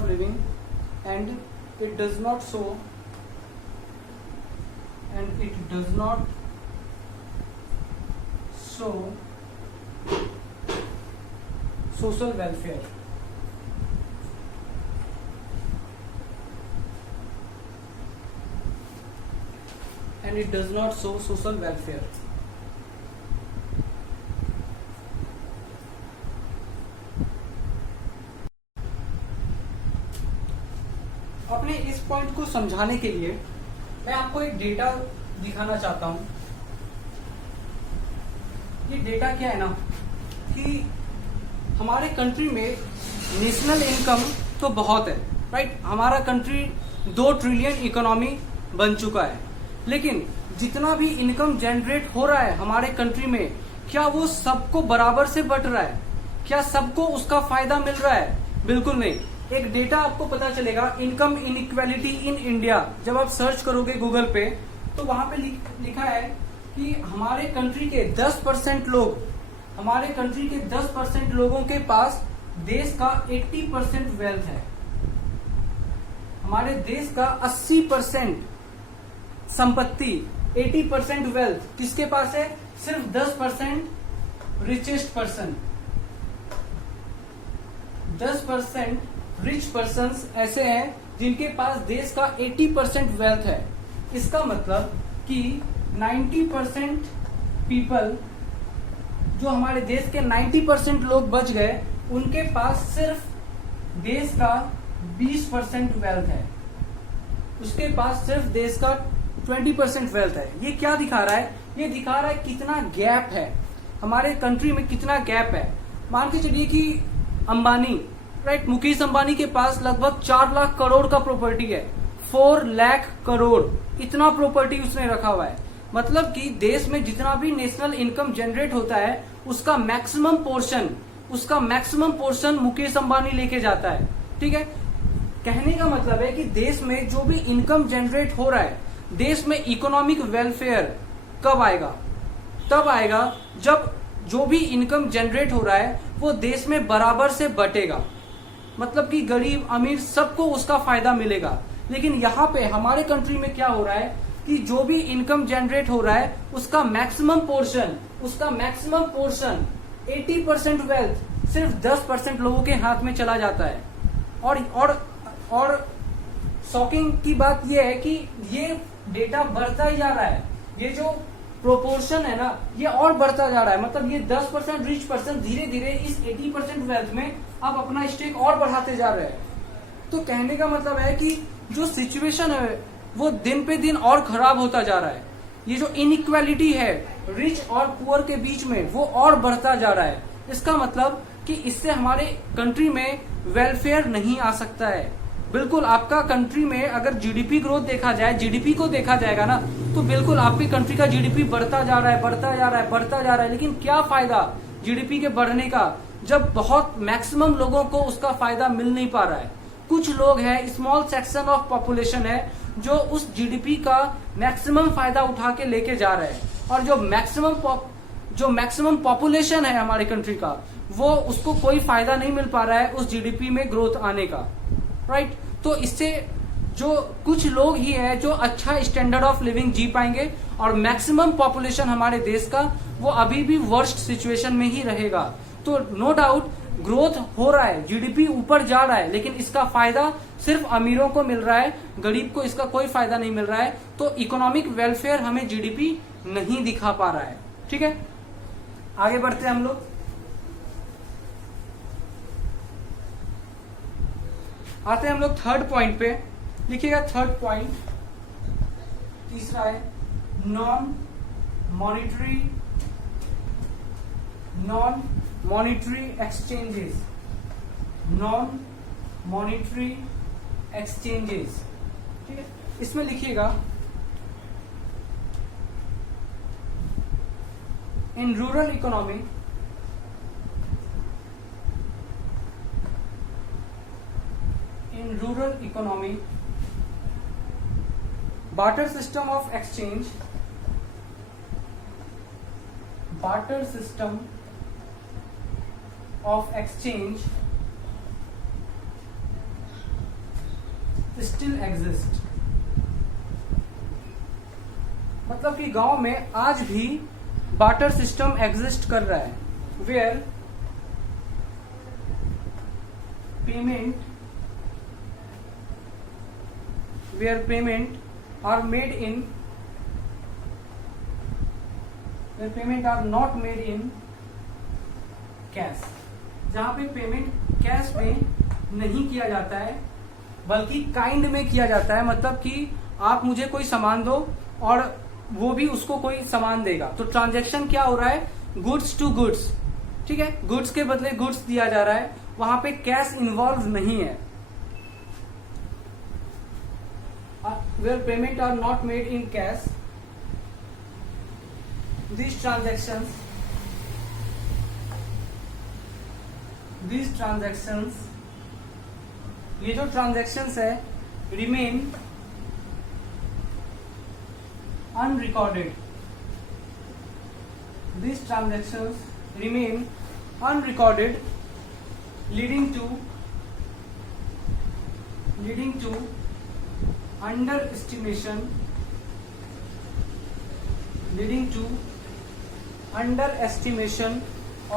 living, and it does not show social welfare. अपने इस point को समझाने के लिए मैं आपको एक data दिखाना चाहता हूं। ये डेटा क्या है ना कि हमारे कंट्री में नेशनल इनकम तो बहुत है, राइट। हमारा कंट्री 2 ट्रिलियन इकोनॉमी बन चुका है, लेकिन जितना भी इनकम जनरेट हो रहा है हमारे कंट्री में, क्या वो सबको बराबर से बट रहा है? क्या सबको उसका फायदा मिल रहा है? बिल्कुल नहीं। एक डेटा आपको पता चलेगा, इनकम इनइक्वालिटी इन इंडिया। जब आप सर्च करोगे गूगल पे तो वहां पे लिखा है कि हमारे कंट्री के 10% लोगों के पास देश का 80% वेल्थ है। हमारे देश का 80% संपत्ति, 80% वेल्थ किसके पास है? सिर्फ 10% रिचेस्ट पर्सन, 10% रिच पर्सन्स ऐसे हैं जिनके पास देश का 80% वेल्थ है। इसका मतलब कि 90% पीपल, जो हमारे देश के 90% लोग बच गए, उनके पास सिर्फ देश का 20% वेल्थ है। उसके पास सिर्फ देश का 20% वेल्थ है। ये क्या दिखा रहा है? ये दिखा रहा है कितना गैप है हमारे कंट्री में, कितना गैप है। मान के चलिए कि अंबानी, राइट, मुकेश अंबानी के पास लगभग 4 लाख करोड़ का प्रॉपर्टी है। 4 लाख करोड़ इतना प्रॉपर्टी उसने रखा हुआ है। मतलब कि देश में जितना भी नेशनल इनकम जनरेट होता है उसका मैक्सिमम पोर्शन मुकेश अंबानी लेके जाता है। ठीक है, कहने का मतलब है कि देश में जो भी इनकम जनरेट हो रहा है, देश में इकोनॉमिक वेलफेयर कब आएगा? तब आएगा जब जो भी इनकम जनरेट हो रहा है वो देश में बराबर से बटेगा। मतलब कि गरीब अमीर सबको उसका फायदा मिलेगा। लेकिन यहाँ पे हमारे कंट्री में क्या हो रहा है कि जो भी इनकम जनरेट हो रहा है उसका मैक्सिमम पोर्शन 80% वेल्थ सिर्फ 10% लोगों के हाथ में चला जाता है। और शॉकिंग की बात यह है कि ये डेटा बढ़ता ही जा रहा है। ये जो प्रोपोर्शन है ना, ये और बढ़ता जा रहा है। मतलब ये 10% रिच पर्सन धीरे धीरे इस 80% वेल्थ में आप अपना स्टेक और बढ़ाते जा रहे हैं। तो कहने का मतलब है कि जो सिचुएशन है वो दिन पे दिन और खराब होता जा रहा है। ये जो इनइक्वालिटी है रिच और पुअर के बीच में, वो और बढ़ता जा रहा है। इसका मतलब कि इससे हमारे कंट्री में वेलफेयर नहीं आ सकता है। बिल्कुल आपका कंट्री में अगर जीडीपी ग्रोथ देखा जाए, जीडीपी को देखा जाएगा ना, तो बिल्कुल आपकी कंट्री का जीडीपी बढ़ता जा रहा है, बढ़ता जा रहा है, बढ़ता जा रहा है। लेकिन क्या फायदा जीडीपी के बढ़ने का जब बहुत मैक्सिमम लोगों को उसका फायदा मिल नहीं पा रहा है। कुछ लोग हैं, स्मॉल सेक्शन ऑफ पॉपुलेशन है जो उस जीडीपी का मैक्सिमम फायदा उठा के लेके जा रहे हैं, और जो मैक्सिमम पॉपुलेशन है हमारे कंट्री का, वो उसको कोई फायदा नहीं मिल पा रहा है उस जीडीपी में ग्रोथ आने का, राइट। तो इससे जो कुछ लोग ही है जो अच्छा स्टैंडर्ड ऑफ लिविंग जी पाएंगे, और मैक्सिमम पॉपुलेशन हमारे देश का वो अभी भी वर्स्ट सिचुएशन में ही रहेगा। तो नो डाउट ग्रोथ हो रहा है, जीडीपी ऊपर जा रहा है, लेकिन इसका फायदा सिर्फ अमीरों को मिल रहा है, गरीब को इसका कोई फायदा नहीं मिल रहा है। तो इकोनॉमिक वेलफेयर हमें जीडीपी नहीं दिखा पा रहा है, ठीक है। आगे बढ़ते हैं हम लोग। आते हैं हम लोग थर्ड पॉइंट पे। लिखिएगा थर्ड पॉइंट, तीसरा है non monetary exchanges. Non monetary exchanges, ठीक है। इसमें लिखिएगा in rural economy barter system of exchange still exist। मतलब कि गांव में आज भी बार्टर सिस्टम एग्जिस्ट कर रहा है, where payment are not made in cash. जहां पे पेमेंट कैश में नहीं किया जाता है बल्कि काइंड में किया जाता है। मतलब कि आप मुझे कोई सामान दो और वो भी उसको कोई सामान देगा। तो ट्रांजैक्शन क्या हो रहा है, गुड्स टू गुड्स, ठीक है। गुड्स के बदले गुड्स दिया जा रहा है, वहां पे कैश इन्वॉल्व नहीं है। where payment are not made in cash, these transactions ये जो ट्रांजैक्शंस है remain unrecorded। These transactions remain unrecorded, leading to underestimation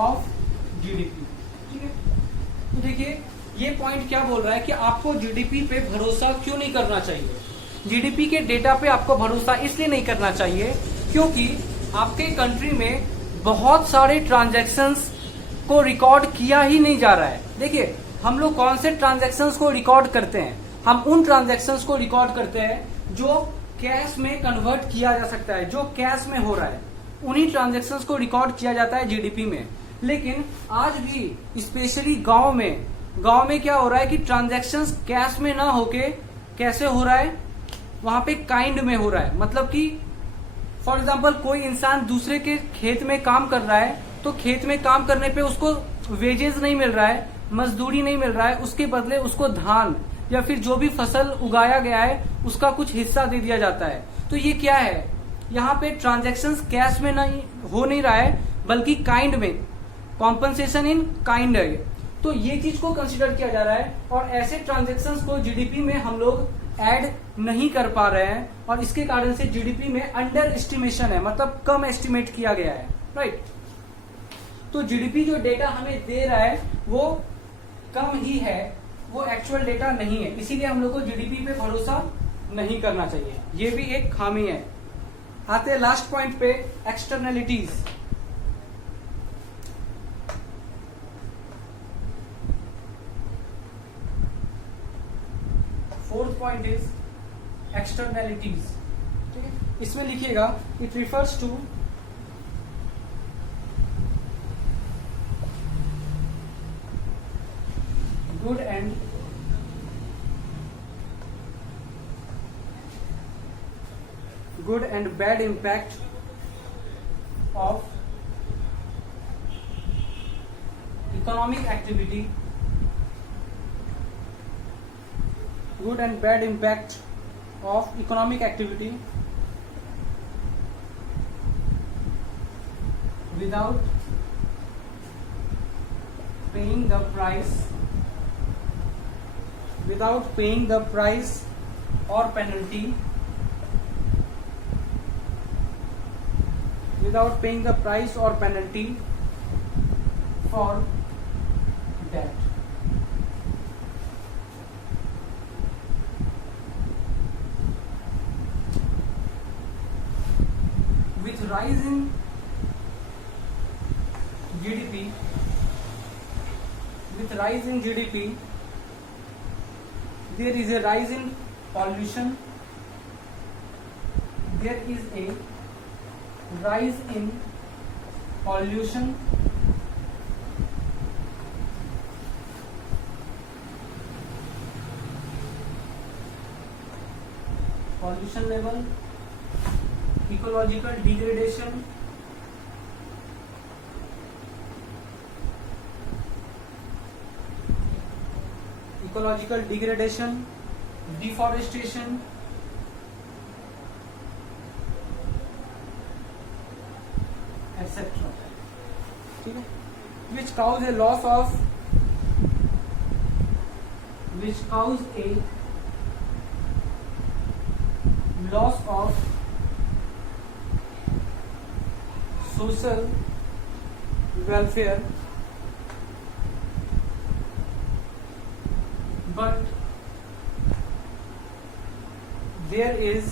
of GDP, ठीक है। तो देखिए ये पॉइंट क्या बोल रहा है कि आपको जीडीपी पे भरोसा क्यों नहीं करना चाहिए। जीडीपी के डेटा पे आपको भरोसा इसलिए नहीं करना चाहिए क्योंकि आपके कंट्री में बहुत सारे ट्रांजैक्शंस को रिकॉर्ड किया ही नहीं जा रहा है। देखिए हम लोग कौन से ट्रांजैक्शंस को रिकॉर्ड करते हैं, हम उन ट्रांजैक्शंस को रिकॉर्ड करते हैं जो कैश में कन्वर्ट किया जा सकता है, जो कैश में हो रहा है, उन्हीं ट्रांजैक्शंस को रिकॉर्ड किया जाता है जीडीपी में। लेकिन आज भी स्पेशली गांव में क्या हो रहा है कि ट्रांजैक्शंस कैश में ना होके कैसे हो रहा है, वहां पे काइंड में हो रहा है। मतलब कि फॉर एग्जांपल कोई इंसान दूसरे के खेत में काम कर रहा है, तो खेत में काम करने पे उसको वेजेस नहीं मिल रहा है, मजदूरी नहीं मिल रहा है, उसके बदले उसको धान या फिर जो भी फसल उगाया गया है उसका कुछ हिस्सा दे दिया जाता है। तो ये क्या है, यहाँ पे ट्रांजैक्शंस कैश में हो नहीं रहा है बल्कि काइंड में, कॉम्पनसेशन इन काइंड है। तो ये चीज को कंसिडर किया जा रहा है और ऐसे ट्रांजैक्शंस को जीडीपी में हम लोग ऐड नहीं कर पा रहे हैं और इसके कारण से जीडीपी में अंडर एस्टिमेशन है, मतलब कम एस्टिमेट किया गया है, राइट। तो जीडीपी जो डेटा हमें दे रहा है वो कम ही है, वो एक्चुअल डेटा नहीं है, इसीलिए हम लोग को जीडीपी पे भरोसा नहीं करना चाहिए। ये भी एक खामी है। आते हैं लास्ट पॉइंट पे, externalities. Fourth point is externalities, ठीक है। इसमें लिखिएगा it refers to good and good and bad impact of economic activity, good and bad impact of economic activity without paying the price or penalty, for that. With rise in GDP, there is a rise in pollution, pollution level, ecological degradation, deforestation, etc. ठीक है, which cause a loss of social welfare, but there is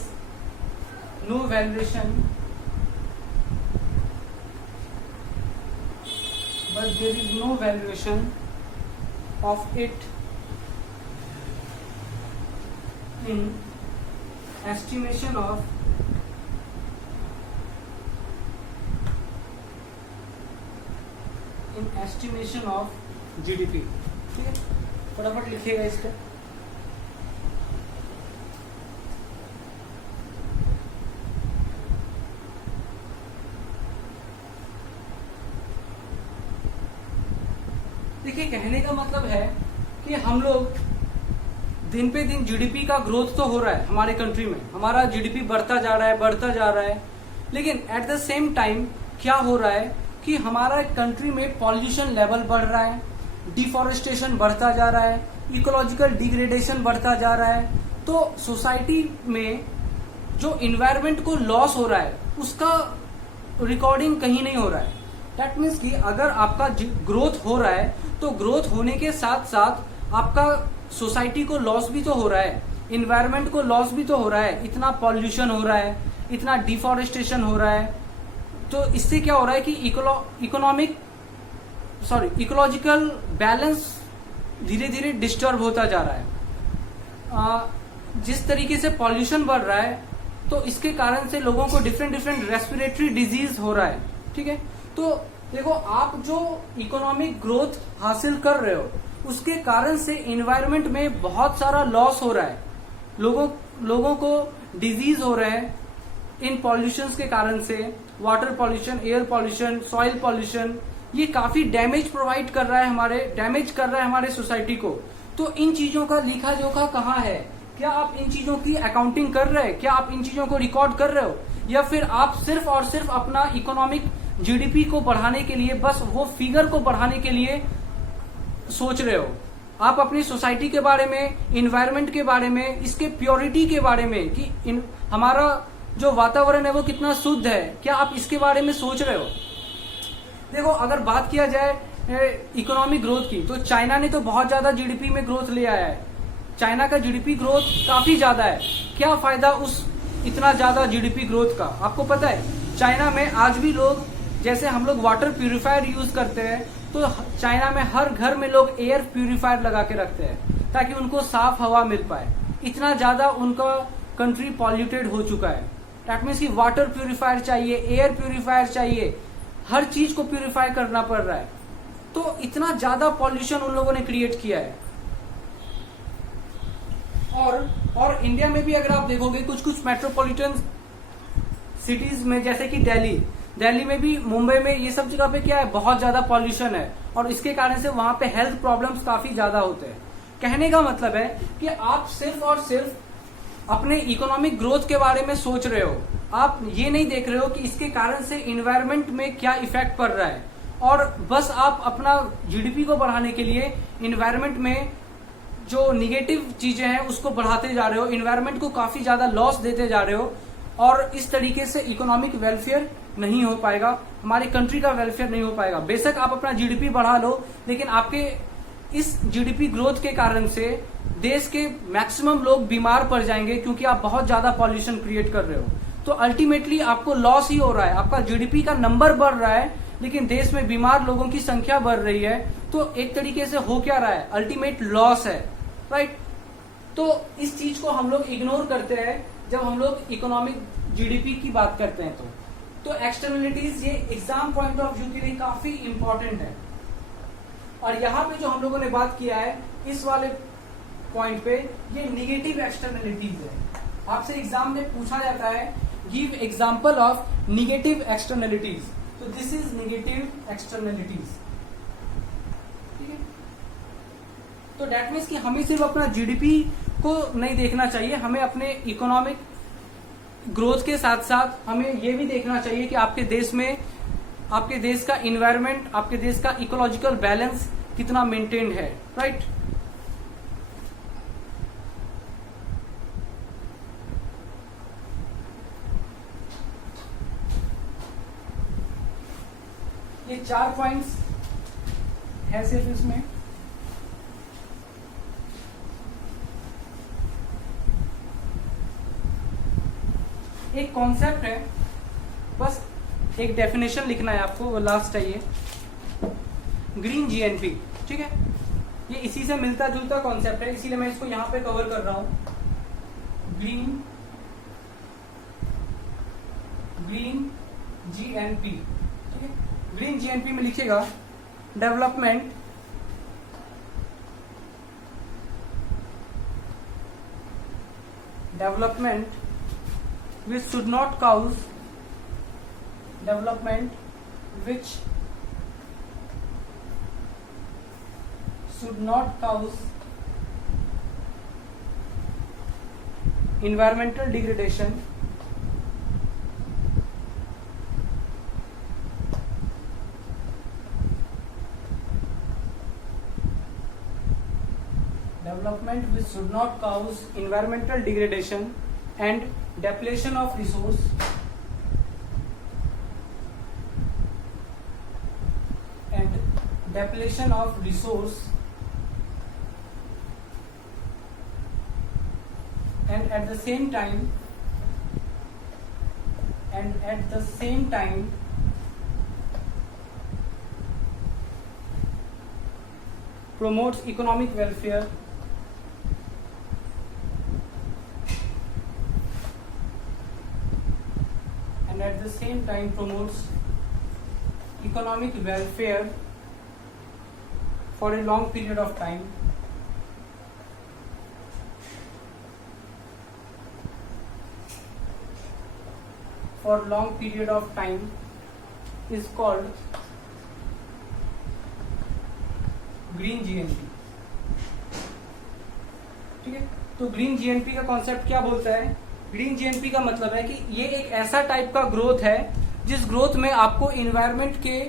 no valuation of it in estimation of GDP. ठीक है, फटाफट लिखिएगा इसको। देखिए, कहने का मतलब है कि हम लोग दिन पे दिन जीडीपी का ग्रोथ तो हो रहा है हमारे कंट्री में, हमारा जीडीपी बढ़ता जा रहा है, लेकिन एट द सेम टाइम क्या हो रहा है कि हमारा कंट्री में पॉल्यूशन लेवल बढ़ रहा है, डिफॉरेस्टेशन बढ़ता जा रहा है, इकोलॉजिकल डिग्रेडेशन बढ़ता जा रहा है। तो सोसाइटी में जो इन्वायरमेंट को लॉस हो रहा है उसका रिकॉर्डिंग कहीं नहीं हो रहा है। दैट मीन्स कि अगर आपका ग्रोथ हो रहा है तो ग्रोथ होने के साथ साथ आपका सोसाइटी को लॉस भी तो हो रहा है, इन्वायरमेंट को लॉस भी तो हो रहा है। इतना पॉल्यूशन हो रहा है, इतना डिफॉरेस्टेशन हो रहा है, तो इससे क्या हो रहा है कि इकोलॉजिकल बैलेंस धीरे धीरे डिस्टर्ब होता जा रहा है। जिस तरीके से पॉल्यूशन बढ़ रहा है तो इसके कारण से लोगों को डिफरेंट रेस्पिरेटरी डिजीज हो रहा है। ठीक है, तो देखो, आप जो इकोनॉमिक ग्रोथ हासिल कर रहे हो उसके कारण से इन्वायरमेंट में बहुत सारा लॉस हो रहा है, लोगों को डिजीज हो रहे हैं इन पॉल्यूशन के कारण से। Water pollution, air pollution, soil pollution, ये काफी डैमेज कर रहा है हमारे सोसाइटी को। तो इन चीजों का लेखा जोखा कहाँ है? क्या आप इन चीजों की अकाउंटिंग कर रहे हैं? क्या आप इन चीजों को रिकॉर्ड कर रहे हो, या फिर आप सिर्फ और सिर्फ अपना इकोनॉमिक जीडीपी को बढ़ाने के लिए, बस वो फिगर को बढ़ाने के लिए सोच रहे हो? आप अपनी सोसाइटी के बारे में, इन्वायरमेंट के बारे में, इसके प्योरिटी के बारे में कि हमारा जो वातावरण है वो कितना शुद्ध है, क्या आप इसके बारे में सोच रहे हो? देखो, अगर बात किया जाए इकोनॉमिक ग्रोथ की, तो चाइना ने तो बहुत ज्यादा जीडीपी में ग्रोथ ले आया है। चाइना का जीडीपी ग्रोथ काफी ज्यादा है। क्या फायदा उस इतना ज्यादा जीडीपी ग्रोथ का? आपको पता है चाइना में आज भी लोग, जैसे हम लोग वाटर प्यूरिफायर यूज करते हैं, तो चाइना में हर घर में लोग एयर प्यूरिफायर लगा के रखते हैं ताकि उनको साफ हवा मिल पाए। इतना ज्यादा उनका कंट्री पॉल्यूटेड हो चुका है। दैट मीन्स कि वाटर प्यूरिफायर चाहिए, एयर प्यूरिफायर चाहिए, हर चीज को प्यूरिफाई करना पड़ रहा है। तो इतना ज्यादा पॉल्यूशन उन लोगों ने क्रिएट किया है। और इंडिया में भी अगर आप देखोगे, कुछ मेट्रोपॉलिटन सिटीज में, जैसे कि दिल्ली में भी, मुंबई में, ये सब जगह पे क्या है, बहुत ज्यादा पॉल्यूशन है और इसके कारण से वहां पे हेल्थ प्रॉब्लम्स काफी ज्यादा होते हैं। कहने का मतलब है कि आप सिर्फ और सिर्फ अपने इकोनॉमिक ग्रोथ के बारे में सोच रहे हो, आप ये नहीं देख रहे हो कि इसके कारण से इन्वायरमेंट में क्या इफेक्ट पड़ रहा है, और बस आप अपना जीडीपी को बढ़ाने के लिए इन्वायरमेंट में जो निगेटिव चीजें हैं उसको बढ़ाते जा रहे हो, इन्वायरमेंट को काफी ज्यादा लॉस देते जा रहे हो, और इस तरीके से इकोनॉमिक वेलफेयर नहीं हो पाएगा, हमारी कंट्री का वेलफेयर नहीं हो पाएगा। बेशक आप अपना जीडीपी बढ़ा लो, लेकिन आपके इस जीडीपी ग्रोथ के कारण से देश के मैक्सिमम लोग बीमार पड़ जाएंगे, क्योंकि आप बहुत ज्यादा पॉल्यूशन क्रिएट कर रहे हो। तो अल्टीमेटली आपको लॉस ही हो रहा है, आपका जीडीपी का नंबर बढ़ रहा है लेकिन देश में बीमार लोगों की संख्या बढ़ रही है। तो एक तरीके से हो क्या रहा है, अल्टीमेट लॉस है, राइट। तो इस चीज को हम लोग इग्नोर करते हैं जब हम लोग इकोनॉमिक जीडीपी की बात करते हैं। तो एक्सटर्नलिटीज ये एग्जाम पॉइंट ऑफ व्यू के लिए काफी इंपॉर्टेंट है। और यहाँ पे जो हम लोगों ने बात किया है इस वाले पॉइंट पे, ये निगेटिव एक्सटर्नलिटीज है। आपसे एग्जाम में पूछा जाता है give example of negative externalities, तो दिस इज निगेटिव एक्सटर्नलिटीज, ठीक है। तो डेट मीन्स कि हमें सिर्फ अपना जीडीपी को नहीं देखना चाहिए, हमें अपने इकोनॉमिक ग्रोथ के साथ साथ हमें ये भी देखना चाहिए कि आपके देश में, आपके देश का इन्वायरमेंट, आपके देश का इकोलॉजिकल बैलेंस कितना मेंटेन्ड है, राइट। ये 4 पॉइंट्स है सिर्फ इसमें। एक कॉन्सेप्ट है, बस एक डेफिनेशन लिखना है आपको, वो लास्ट है ये, ग्रीन जीएनपी, ठीक है। ये इसी से मिलता जुलता कॉन्सेप्ट है, इसीलिए मैं इसको यहां पे कवर कर रहा हूं। ग्रीन जीएनपी, ठीक है। ग्रीन जीएनपी में लिखिएगा development which should not cause development which should not cause environmental degradation and depletion of resource and at the same time promotes economic welfare and at the same time promotes economic welfare for a long period of time. For long period of time is called green GNP, ठीक है। तो green GNP का concept क्या बोलता है, green GNP का मतलब है कि ये एक ऐसा टाइप का ग्रोथ है जिस ग्रोथ में आपको इन्वायरमेंट के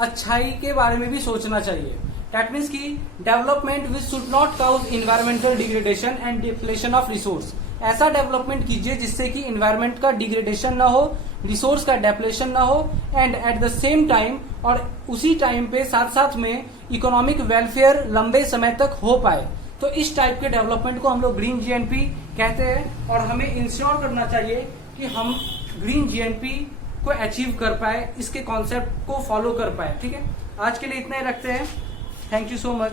अच्छाई के बारे में भी सोचना चाहिए। दैट मीन्स की development which should not cause environmental degradation and depletion of resource. ऐसा डेवलपमेंट कीजिए जिससे कि इन्वायरमेंट का डिग्रेडेशन ना हो, रिसोर्स का डेप्लेशन ना हो, and at the same time, और उसी टाइम पे साथ साथ में इकोनॉमिक वेलफेयर लंबे समय तक हो पाए। तो इस टाइप के डेवलपमेंट को हम लोग ग्रीन जीएनपी कहते हैं, और हमें इंश्योर करना चाहिए कि हम ग्रीन जीएनपी को अचीव कर पाए, इसके कॉन्सेप्ट को फॉलो कर पाए, ठीक है। आज के लिए इतना ही रखते हैं। Thank you so much.